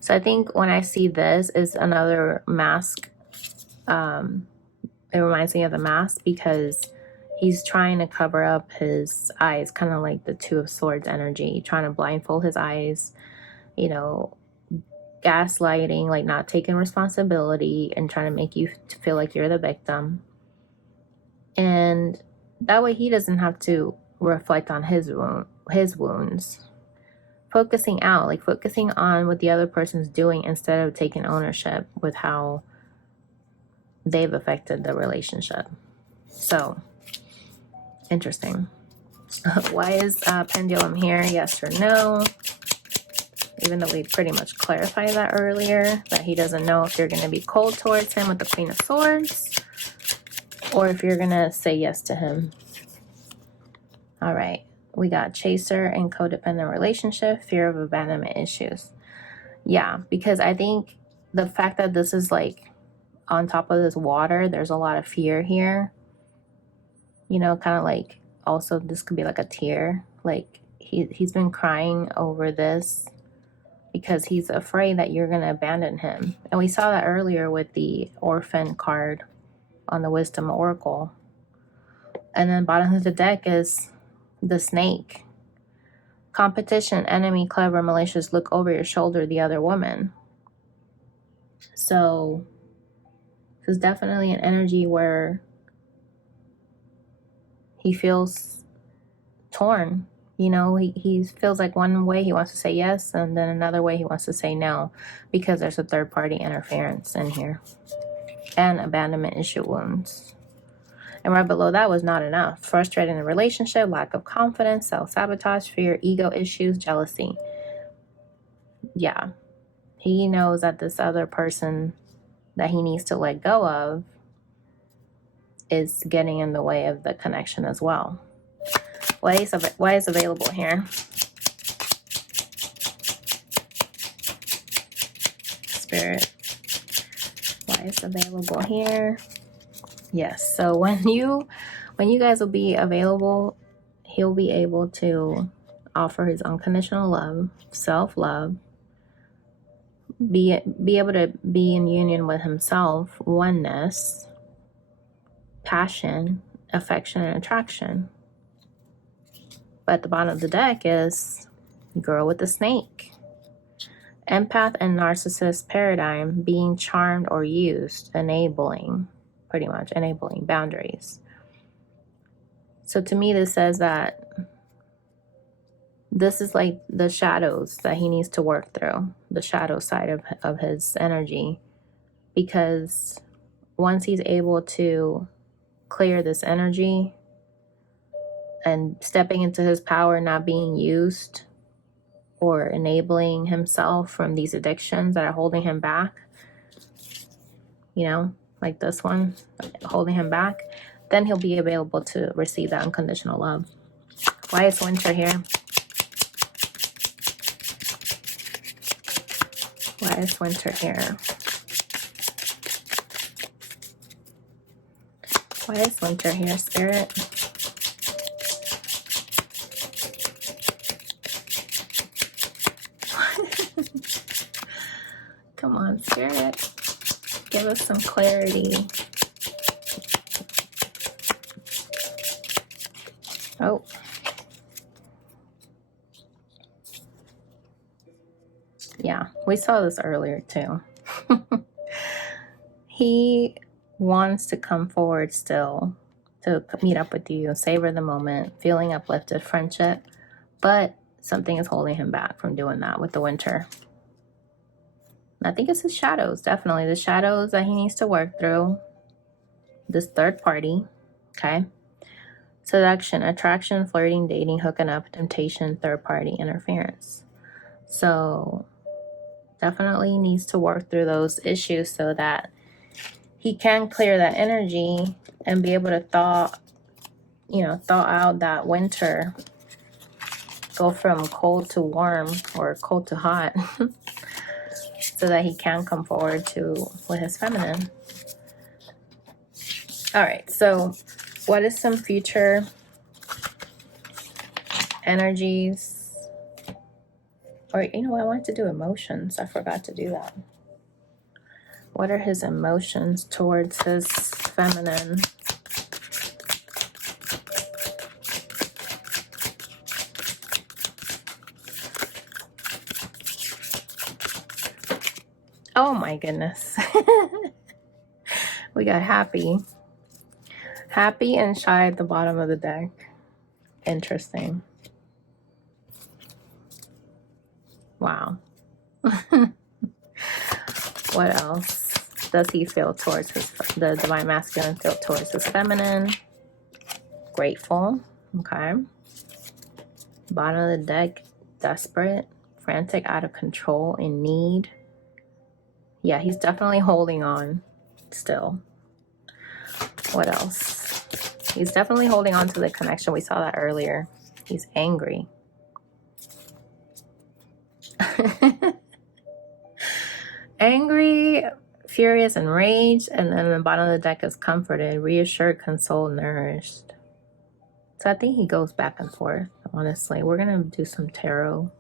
So I think when I see this is another mask it reminds me of the mask because he's trying to cover up his eyes, kind of like the Two of Swords energy, trying to blindfold his eyes, you know, gaslighting, like not taking responsibility and trying to make you feel like you're the victim. And that way he doesn't have to reflect on his wounds. Focusing out, like focusing on what the other person's doing instead of taking ownership with how they've affected the relationship. So, interesting. Why is pendulum here? Yes or no? Even though we pretty much clarified that earlier, that he doesn't know if you're going to be cold towards him with the Queen of Swords, or if you're going to say yes to him. All right. We got chaser and codependent relationship, fear of abandonment issues. Yeah, because I think the fact that this is like on top of this water, there's a lot of fear here. You know, kind of like also this could be like a tear. Like he's been crying over this because he's afraid that you're going to abandon him. And we saw that earlier with the orphan card on the Wisdom Oracle. And then bottom of the deck is the snake. Competition, enemy, clever, malicious, look over your shoulder, the other woman. So there's definitely an energy where he feels torn. You know, he feels like one way he wants to say yes, and then another way he wants to say no, because there's a third party interference in here. And abandonment issue wounds. And right below that was not enough. Frustrated in the relationship, lack of confidence, self-sabotage, fear, ego issues, jealousy. Yeah. He knows that this other person that he needs to let go of is getting in the way of the connection as well. Why is available here? Spirit. Why is available here? Yes. So when you guys will be available, he'll be able to offer his unconditional love, self-love, be able to be in union with himself, oneness, passion, affection, and attraction. But at the bottom of the deck is girl with the snake. Empath and narcissist paradigm, being charmed or used, enabling, pretty much enabling boundaries. So to me, this says that this is like the shadows that he needs to work through, the shadow side of his energy, because once he's able to clear this energy and stepping into his power, not being used or enabling himself from these addictions that are holding him back, you know, like this one, holding him back, then he'll be available to receive that unconditional love. Why is winter here? Why is winter here? Why is winter here, Spirit? Come on, Spirit. Give us some clarity. Oh. Yeah, we saw this earlier too. He wants to come forward still to meet up with you, savor the moment, feeling uplifted, friendship, but something is holding him back from doing that with the winter. I think it's his shadows, definitely the shadows that he needs to work through. This third party, okay? Seduction, attraction, flirting, dating, hooking up, temptation, third party interference. So definitely needs to work through those issues so that he can clear that energy and be able to thaw out that winter, go from cold to warm or cold to hot, so that he can come forward with his feminine. All right, so what is some future energies? Or, I wanted to do emotions. I forgot to do that. What are his emotions towards his feminine. Oh my goodness. We got happy. Happy and shy at the bottom of the deck. Interesting. Wow. What else does he feel towards the divine masculine feel towards his feminine? Grateful. Okay. Bottom of the deck, desperate, frantic, out of control, in need. Yeah, he's definitely holding on still. What else? He's definitely holding on to the connection. We saw that earlier. He's angry. Angry, furious, enraged. And then the bottom of the deck is comforted, reassured, consoled, nourished. So I think he goes back and forth, honestly. We're going to do some tarot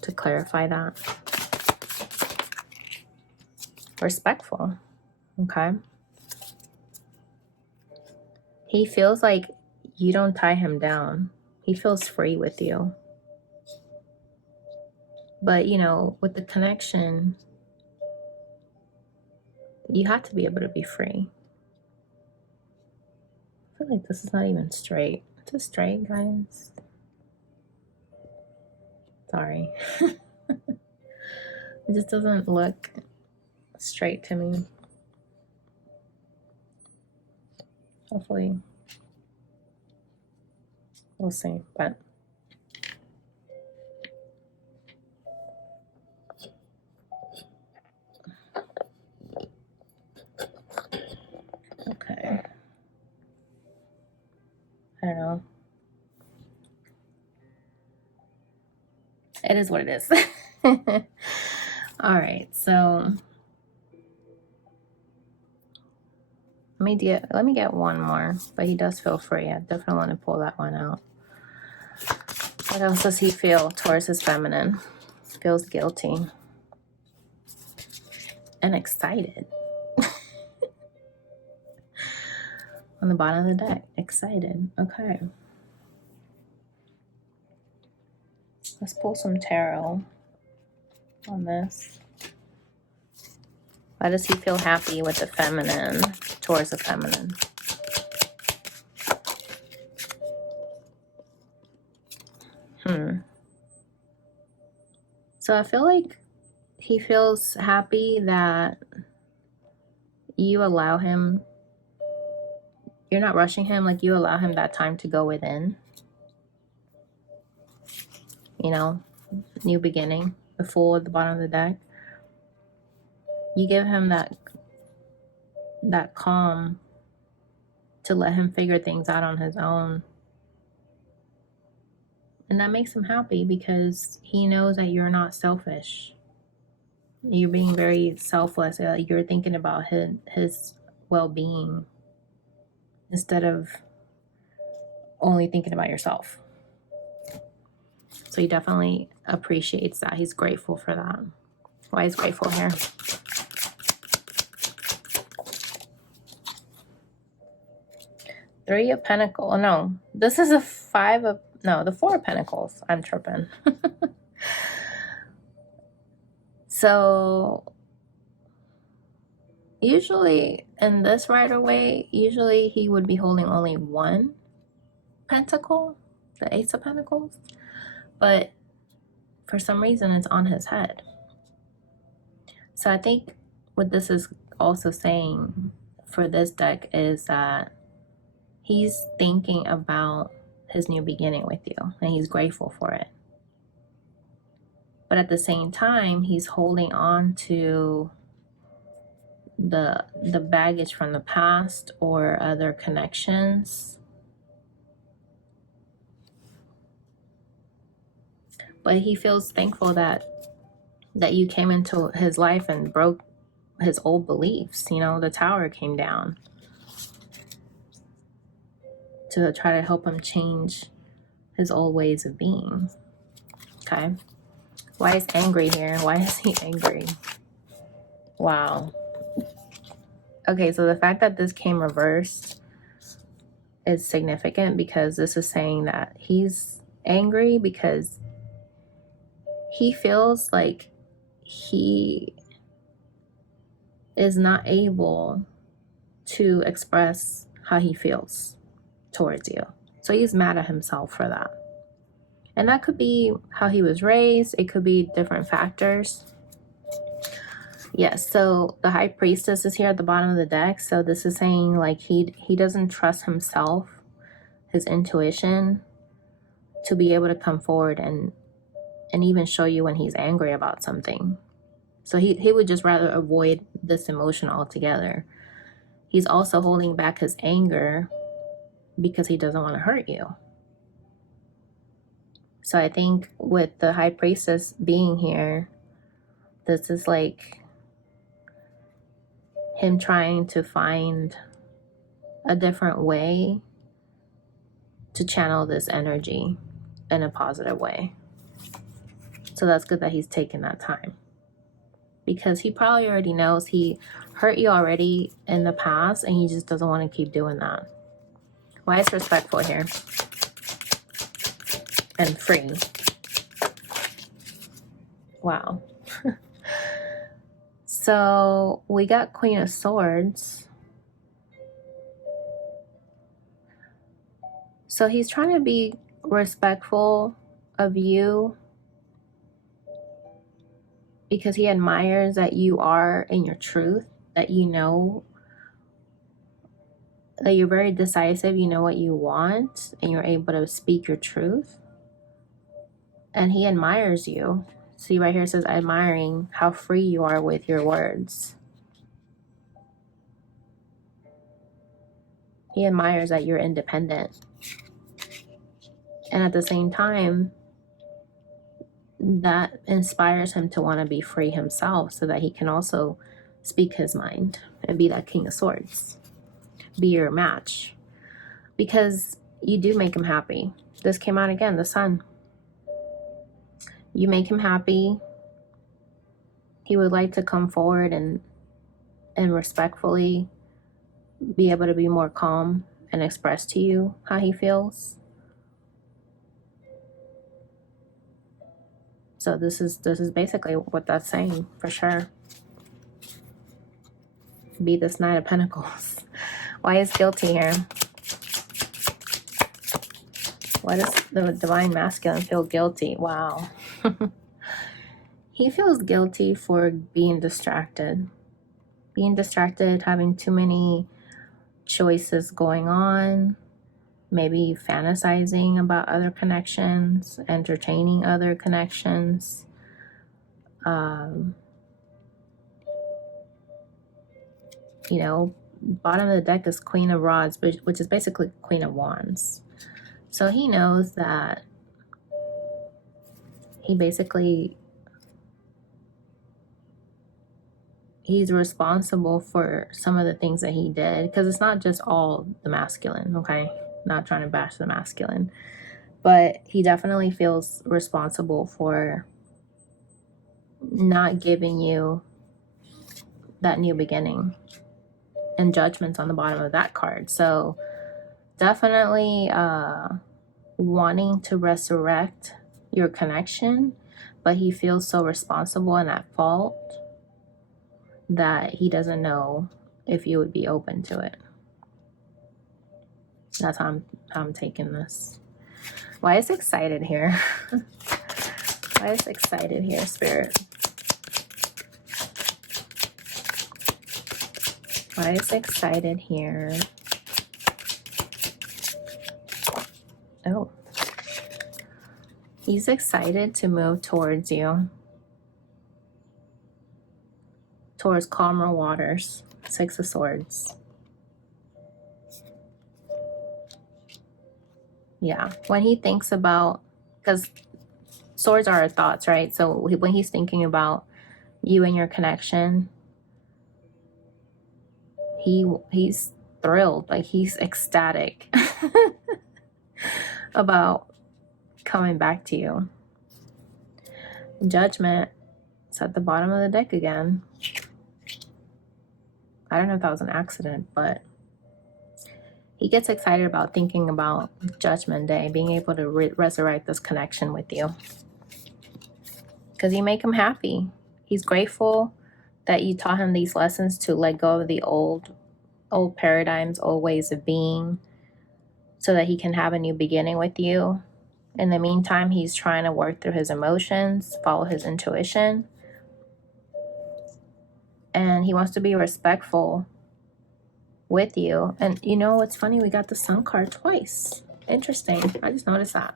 to clarify that. Respectful. Okay. He feels like you don't tie him down. He feels free with you. But, you know, with the connection, you have to be able to be free. I feel like this is not even straight. Is this straight, guys? Sorry. It just doesn't look straight to me. Hopefully. We'll see, but okay. I don't know. It is what it is. All right, so let me get one more, but he does feel free. I definitely want to pull that one out. What else does he feel towards his feminine? Feels guilty and excited. On the bottom of the deck, excited. Okay. Let's pull some tarot on this. Why does he feel happy with the feminine, towards the feminine? So I feel like he feels happy that you allow him, you're not rushing him, like you allow him that time to go within. You know, new beginning, the Fool at the bottom of the deck. You give him that calm to let him figure things out on his own. And that makes him happy because he knows that you're not selfish. You're being very selfless. You're thinking about his well-being instead of only thinking about yourself. So he definitely appreciates that. He's grateful for that. Why is grateful here? Three of Pentacles. Oh, no, this is a the Four of Pentacles. I'm tripping. So usually in this Rider-Waite, usually he would be holding only one pentacle, the Ace of Pentacles, but for some reason it's on his head. So I think what this is also saying for this deck is that he's thinking about his new beginning with you and he's grateful for it. But at the same time, he's holding on to the baggage from the past or other connections. But he feels thankful that you came into his life and broke his old beliefs. You know, the tower came down to try to help him change his old ways of being. Okay. Why is angry here? Why is he angry? Wow. Okay, so the fact that this came reversed is significant because this is saying that he's angry because he feels like he is not able to express how he feels towards you. So he's mad at himself for that. And that could be how he was raised. It could be different factors. Yes, so the High Priestess is here at the bottom of the deck. So this is saying like he doesn't trust himself, his intuition, to be able to come forward and even show you when he's angry about something. So he would just rather avoid this emotion altogether. He's also holding back his anger because he doesn't want to hurt you. So I think with the High Priestess being here, this is like him trying to find a different way to channel this energy in a positive way. So that's good that he's taking that time, because he probably already knows he hurt you already in the past and he just doesn't want to keep doing that. Why is respectful here? And free. Wow. So we got Queen of Swords. So he's trying to be respectful of you because he admires that you are in your truth, that you know that you're very decisive, you know what you want, and you're able to speak your truth. And he admires you. See, right here it says admiring how free you are with your words. He admires that you're independent. And at the same time, that inspires him to want to be free himself so that he can also speak his mind and be that King of Swords. Be your match. Because you do make him happy. This came out again, the Sun. You make him happy. He would like to come forward and respectfully be able to be more calm and express to you how he feels. So this is basically what that's saying for sure. Be this Knight of Pentacles. Why is guilty here? Why does the Divine Masculine feel guilty? Wow. He feels guilty for being distracted. Being distracted, having too many choices going on, maybe fantasizing about other connections, entertaining other connections. You know, bottom of the deck is Queen of Rods, which is basically Queen of Wands. So he knows that he's responsible for some of the things that he did, because it's not just all the masculine, okay? Not trying to bash the masculine, but he definitely feels responsible for not giving you that new beginning, and Judgment's on the bottom of that card. So definitely wanting to resurrect your connection, but he feels so responsible and at fault that he doesn't know if you would be open to it. That's how I'm taking this. Why is excited here? Why is excited here, Spirit? Why is excited here? Oh. He's excited to move towards you. Towards calmer waters. Six of Swords. Yeah. When he thinks about, because swords are our thoughts, right? So when he's thinking about you and your connection, he's thrilled, like he's ecstatic about coming back to you. Judgment is at the bottom of the deck again. I don't know if that was an accident, but he gets excited about thinking about Judgment Day, being able to resurrect this connection with you. Because you make him happy. He's grateful that you taught him these lessons to let go of the old paradigms, old ways of being, so that he can have a new beginning with you. In the meantime, he's trying to work through his emotions, follow his intuition. And he wants to be respectful with you. And you know what's funny? We got the Sun card twice. Interesting. I just noticed that.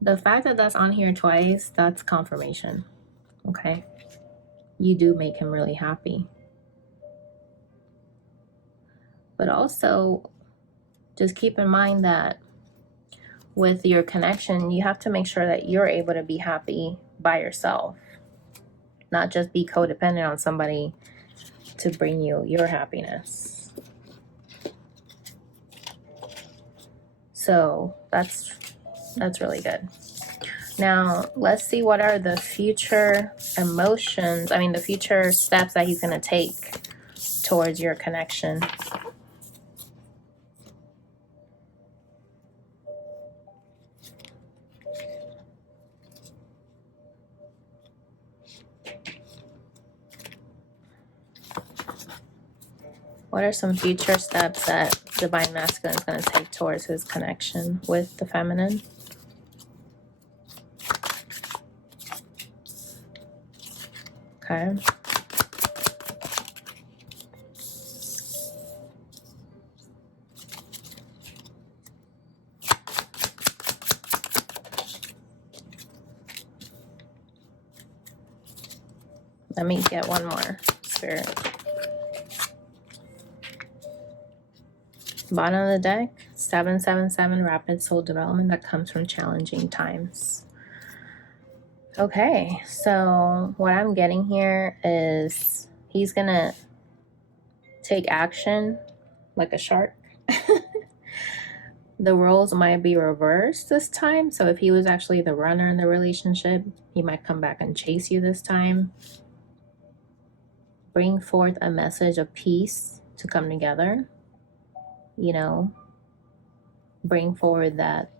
The fact that that's on here twice, that's confirmation. Okay? You do make him really happy. But also, just keep in mind that with your connection, you have to make sure that you're able to be happy by yourself. Not just be codependent on somebody to bring you your happiness. So that's really good. Now, let's see what are the future emotions, the future steps that he's going to take towards your connection. What are some future steps that Divine Masculine is going to take towards his connection with the feminine? Okay. Let me get one more, Spirit. Bottom of the deck, 777, rapid soul development that comes from challenging times. Okay, so what I'm getting here is he's gonna take action like a shark. The roles might be reversed this time. So if he was actually the runner in the relationship, he might come back and chase you this time. Bring forth a message of peace to come together. You know, bring forward that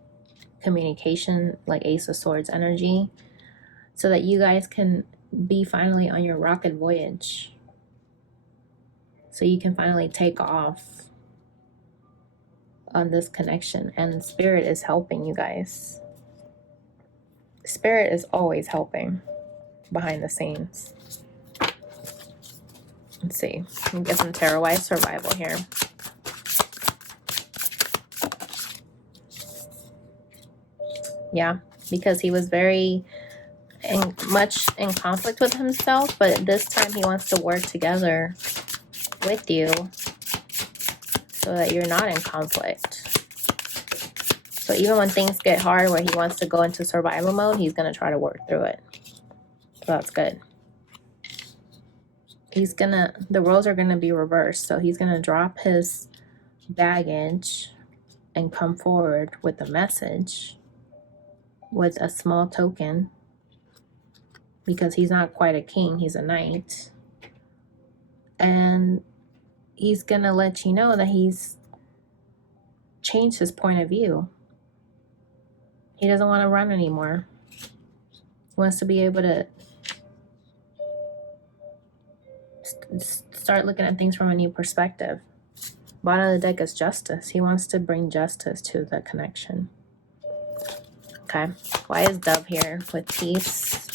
communication, like Ace of Swords energy, so that you guys can be finally on your rocket voyage. So you can finally take off on this connection. And Spirit is helping you guys. Spirit is always helping behind the scenes. Let's see. Let me get some tarot-wise survival here. Yeah, because he was very much in conflict with himself, but this time he wants to work together with you so that you're not in conflict. So even when things get hard where he wants to go into survival mode, he's going to try to work through it. So that's good. The roles are going to be reversed. So he's going to drop his baggage and come forward with a message with a small token, because he's not quite a king, he's a knight. And he's going to let you know that he's changed his point of view. He doesn't want to run anymore. He wants to be able to start looking at things from a new perspective. Bottom of the deck is justice. He wants to bring justice to the connection. Okay. Why is Dove here with peace?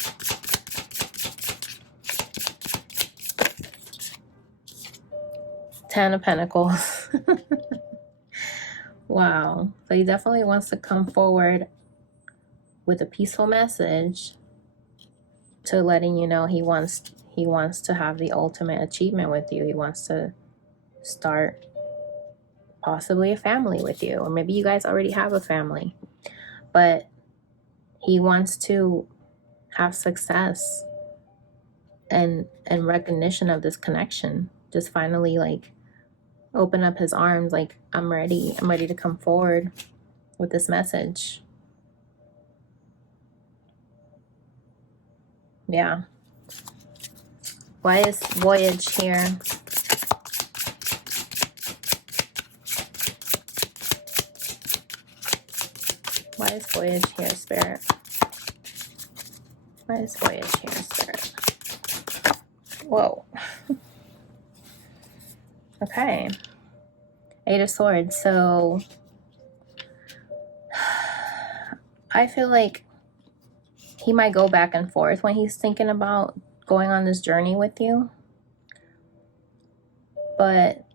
Ten of Pentacles. Wow. So he definitely wants to come forward with a peaceful message to letting you know he wants to have the ultimate achievement with you. He wants to start possibly a family with you, or maybe you guys already have a family, but he wants to have success and recognition of this connection. Just finally like open up his arms, like I'm ready to come forward with this message. Yeah. Why is voyage here? Why is voyage here, Spirit? Why is voyage here, Spirit? Whoa. Okay. 8 of Swords. So I feel like he might go back and forth when he's thinking about going on this journey with you. But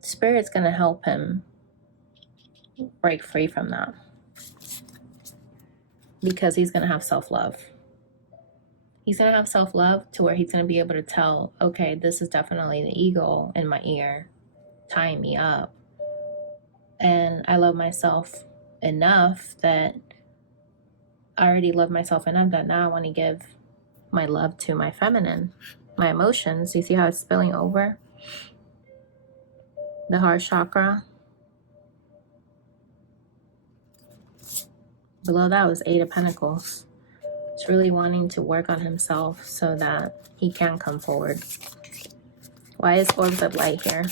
Spirit's going to help him break free from that. Because he's going to have self-love. He's going to have self-love to where he's going to be able to tell, okay, this is definitely the ego in my ear tying me up. And I love myself enough that I already love myself enough that now I want to give my love to my feminine, my emotions. You see how it's spilling over? The heart chakra. Below that was 8 of Pentacles. It's really wanting to work on himself so that he can come forward. Why is Orbs of Light here?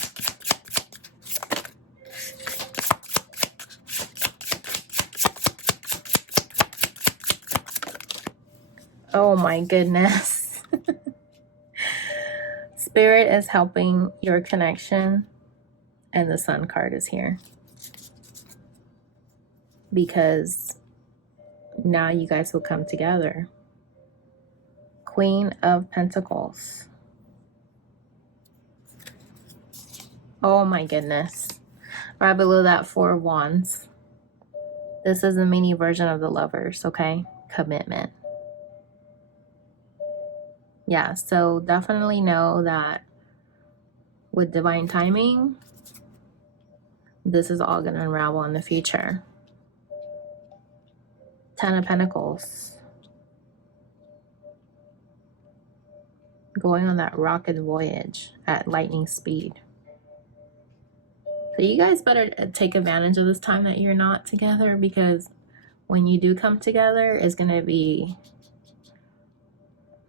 Oh my goodness. Spirit is helping your connection, and the Sun card is here. Because now you guys will come together. Queen of Pentacles. Oh my goodness. Right below that, 4 of Wands. This is a mini version of the Lovers, okay? Commitment. Yeah, so definitely know that with divine timing, this is all going to unravel in the future. 10 of Pentacles. Going on that rocket voyage at lightning speed. So you guys better take advantage of this time that you're not together, because when you do come together, it's going to be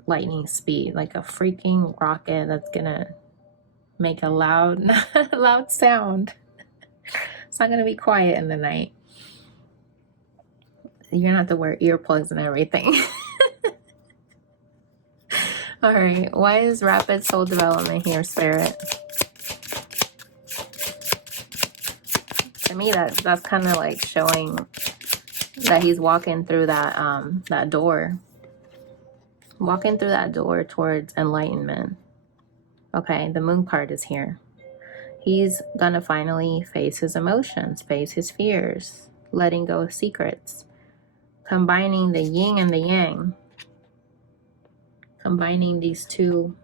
lightning speed, like a freaking rocket that's going to make a loud, loud sound. It's not going to be quiet in the night. You're going to have to wear earplugs and everything. All right. Why is rapid soul development here, Spirit? To me, that's kind of like showing that he's walking through that that door. Walking through that door towards enlightenment. Okay, the Moon card is here. He's gonna finally face his emotions, face his fears, letting go of secrets, combining the yin and the yang, combining these two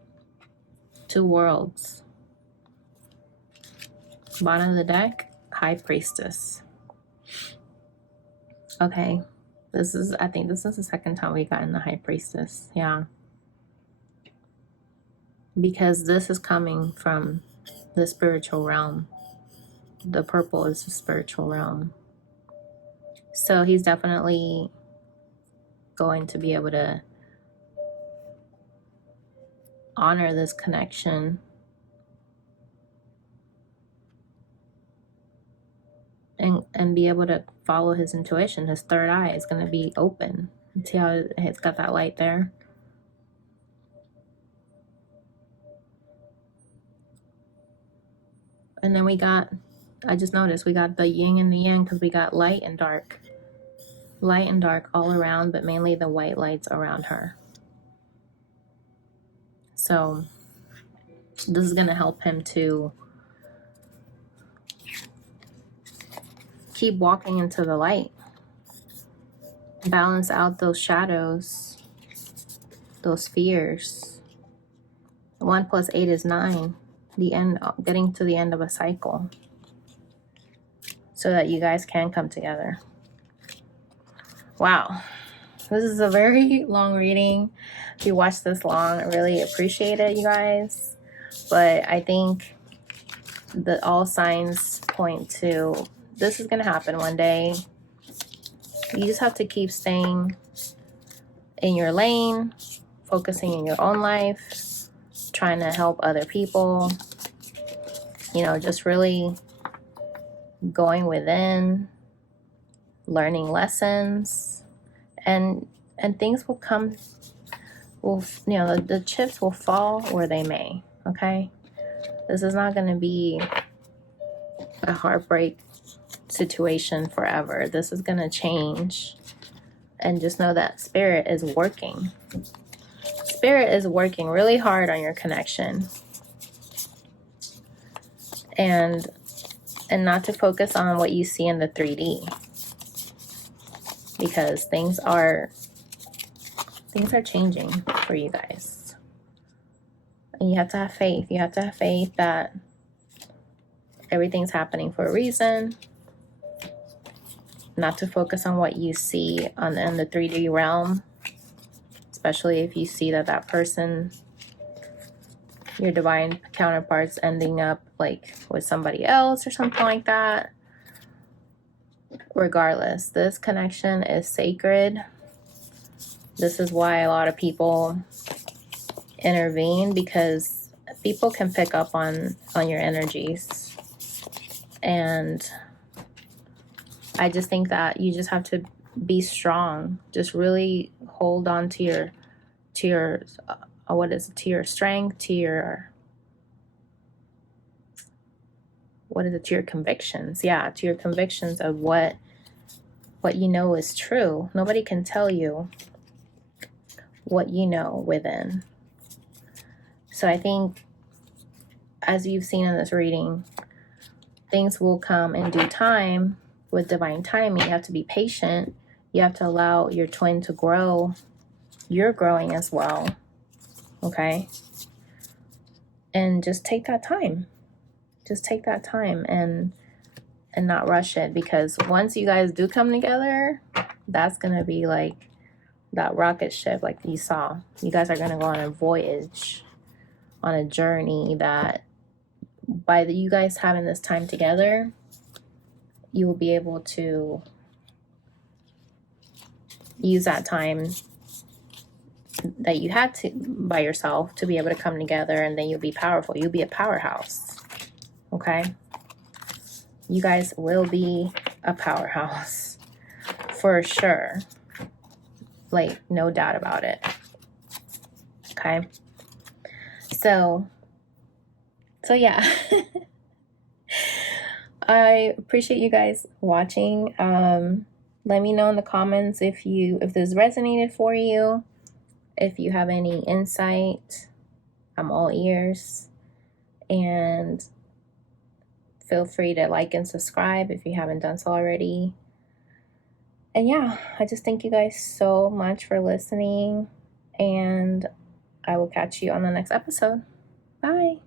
worlds. Bottom of the deck, High Priestess. Okay, I think this is the second time we got in the High Priestess. Yeah, because this is coming from the spiritual realm. The purple is the spiritual realm. So he's definitely going to be able to honor this connection and be able to follow his intuition. His third eye is going to be open. See how it's got that light there? And then we got, I just noticed we got the yin and the yang, because we got light and dark. Light and dark all around, but mainly the white lights around her. So this is going to help him to keep walking into the light. Balance out those shadows, those fears. 1 + 8 is 9. The end, getting to the end of a cycle, so that you guys can come together. Wow, this is a very long reading. If you watched this long, I really appreciate it, you guys. But I think that all signs point to this is going to happen one day. You just have to keep staying in your lane, focusing in your own life, trying to help other people, you know, just really going within, learning lessons, and things will come, you know, the chips will fall where they may. Okay, this is not going to be a heartbreak situation forever. This is going to change, and just know that spirit is working. Spirit is working really hard on your connection, and not to focus on what you see in the 3D, because things are changing for you guys. And you have to have faith. You have to have faith that everything's happening for a reason. Not to focus on what you see in the 3D realm, especially if you see that person, your divine counterpart's ending up like with somebody else or something like that. Regardless, this connection is sacred. This is why a lot of people intervene, because people can pick up on your energies. And I just think that you just have to be strong. Just really hold on to your to your strength, to your to your convictions. Yeah, to your convictions of what you know is true. Nobody can tell you what you know within. So I think, as you've seen in this reading, things will come in due time with divine timing. You have to be patient. You have to allow your twin to grow. You're growing as well. Okay? And just take that time. Just take that time and not rush it, because once you guys do come together, that's going to be like that rocket ship like you saw. You guys are going to go on a voyage, on a journey that by you guys having this time together, you will be able to use that time that you had to by yourself to be able to come together, and then you'll be powerful. You'll be a powerhouse. Okay? You guys will be a powerhouse for sure. Like, no doubt about it. Okay? So yeah. I appreciate you guys watching. Let me know in the comments if this resonated for you. If you have any insight, I'm all ears. And feel free to like and subscribe if you haven't done so already. And yeah, I just thank you guys so much for listening. And I will catch you on the next episode. Bye.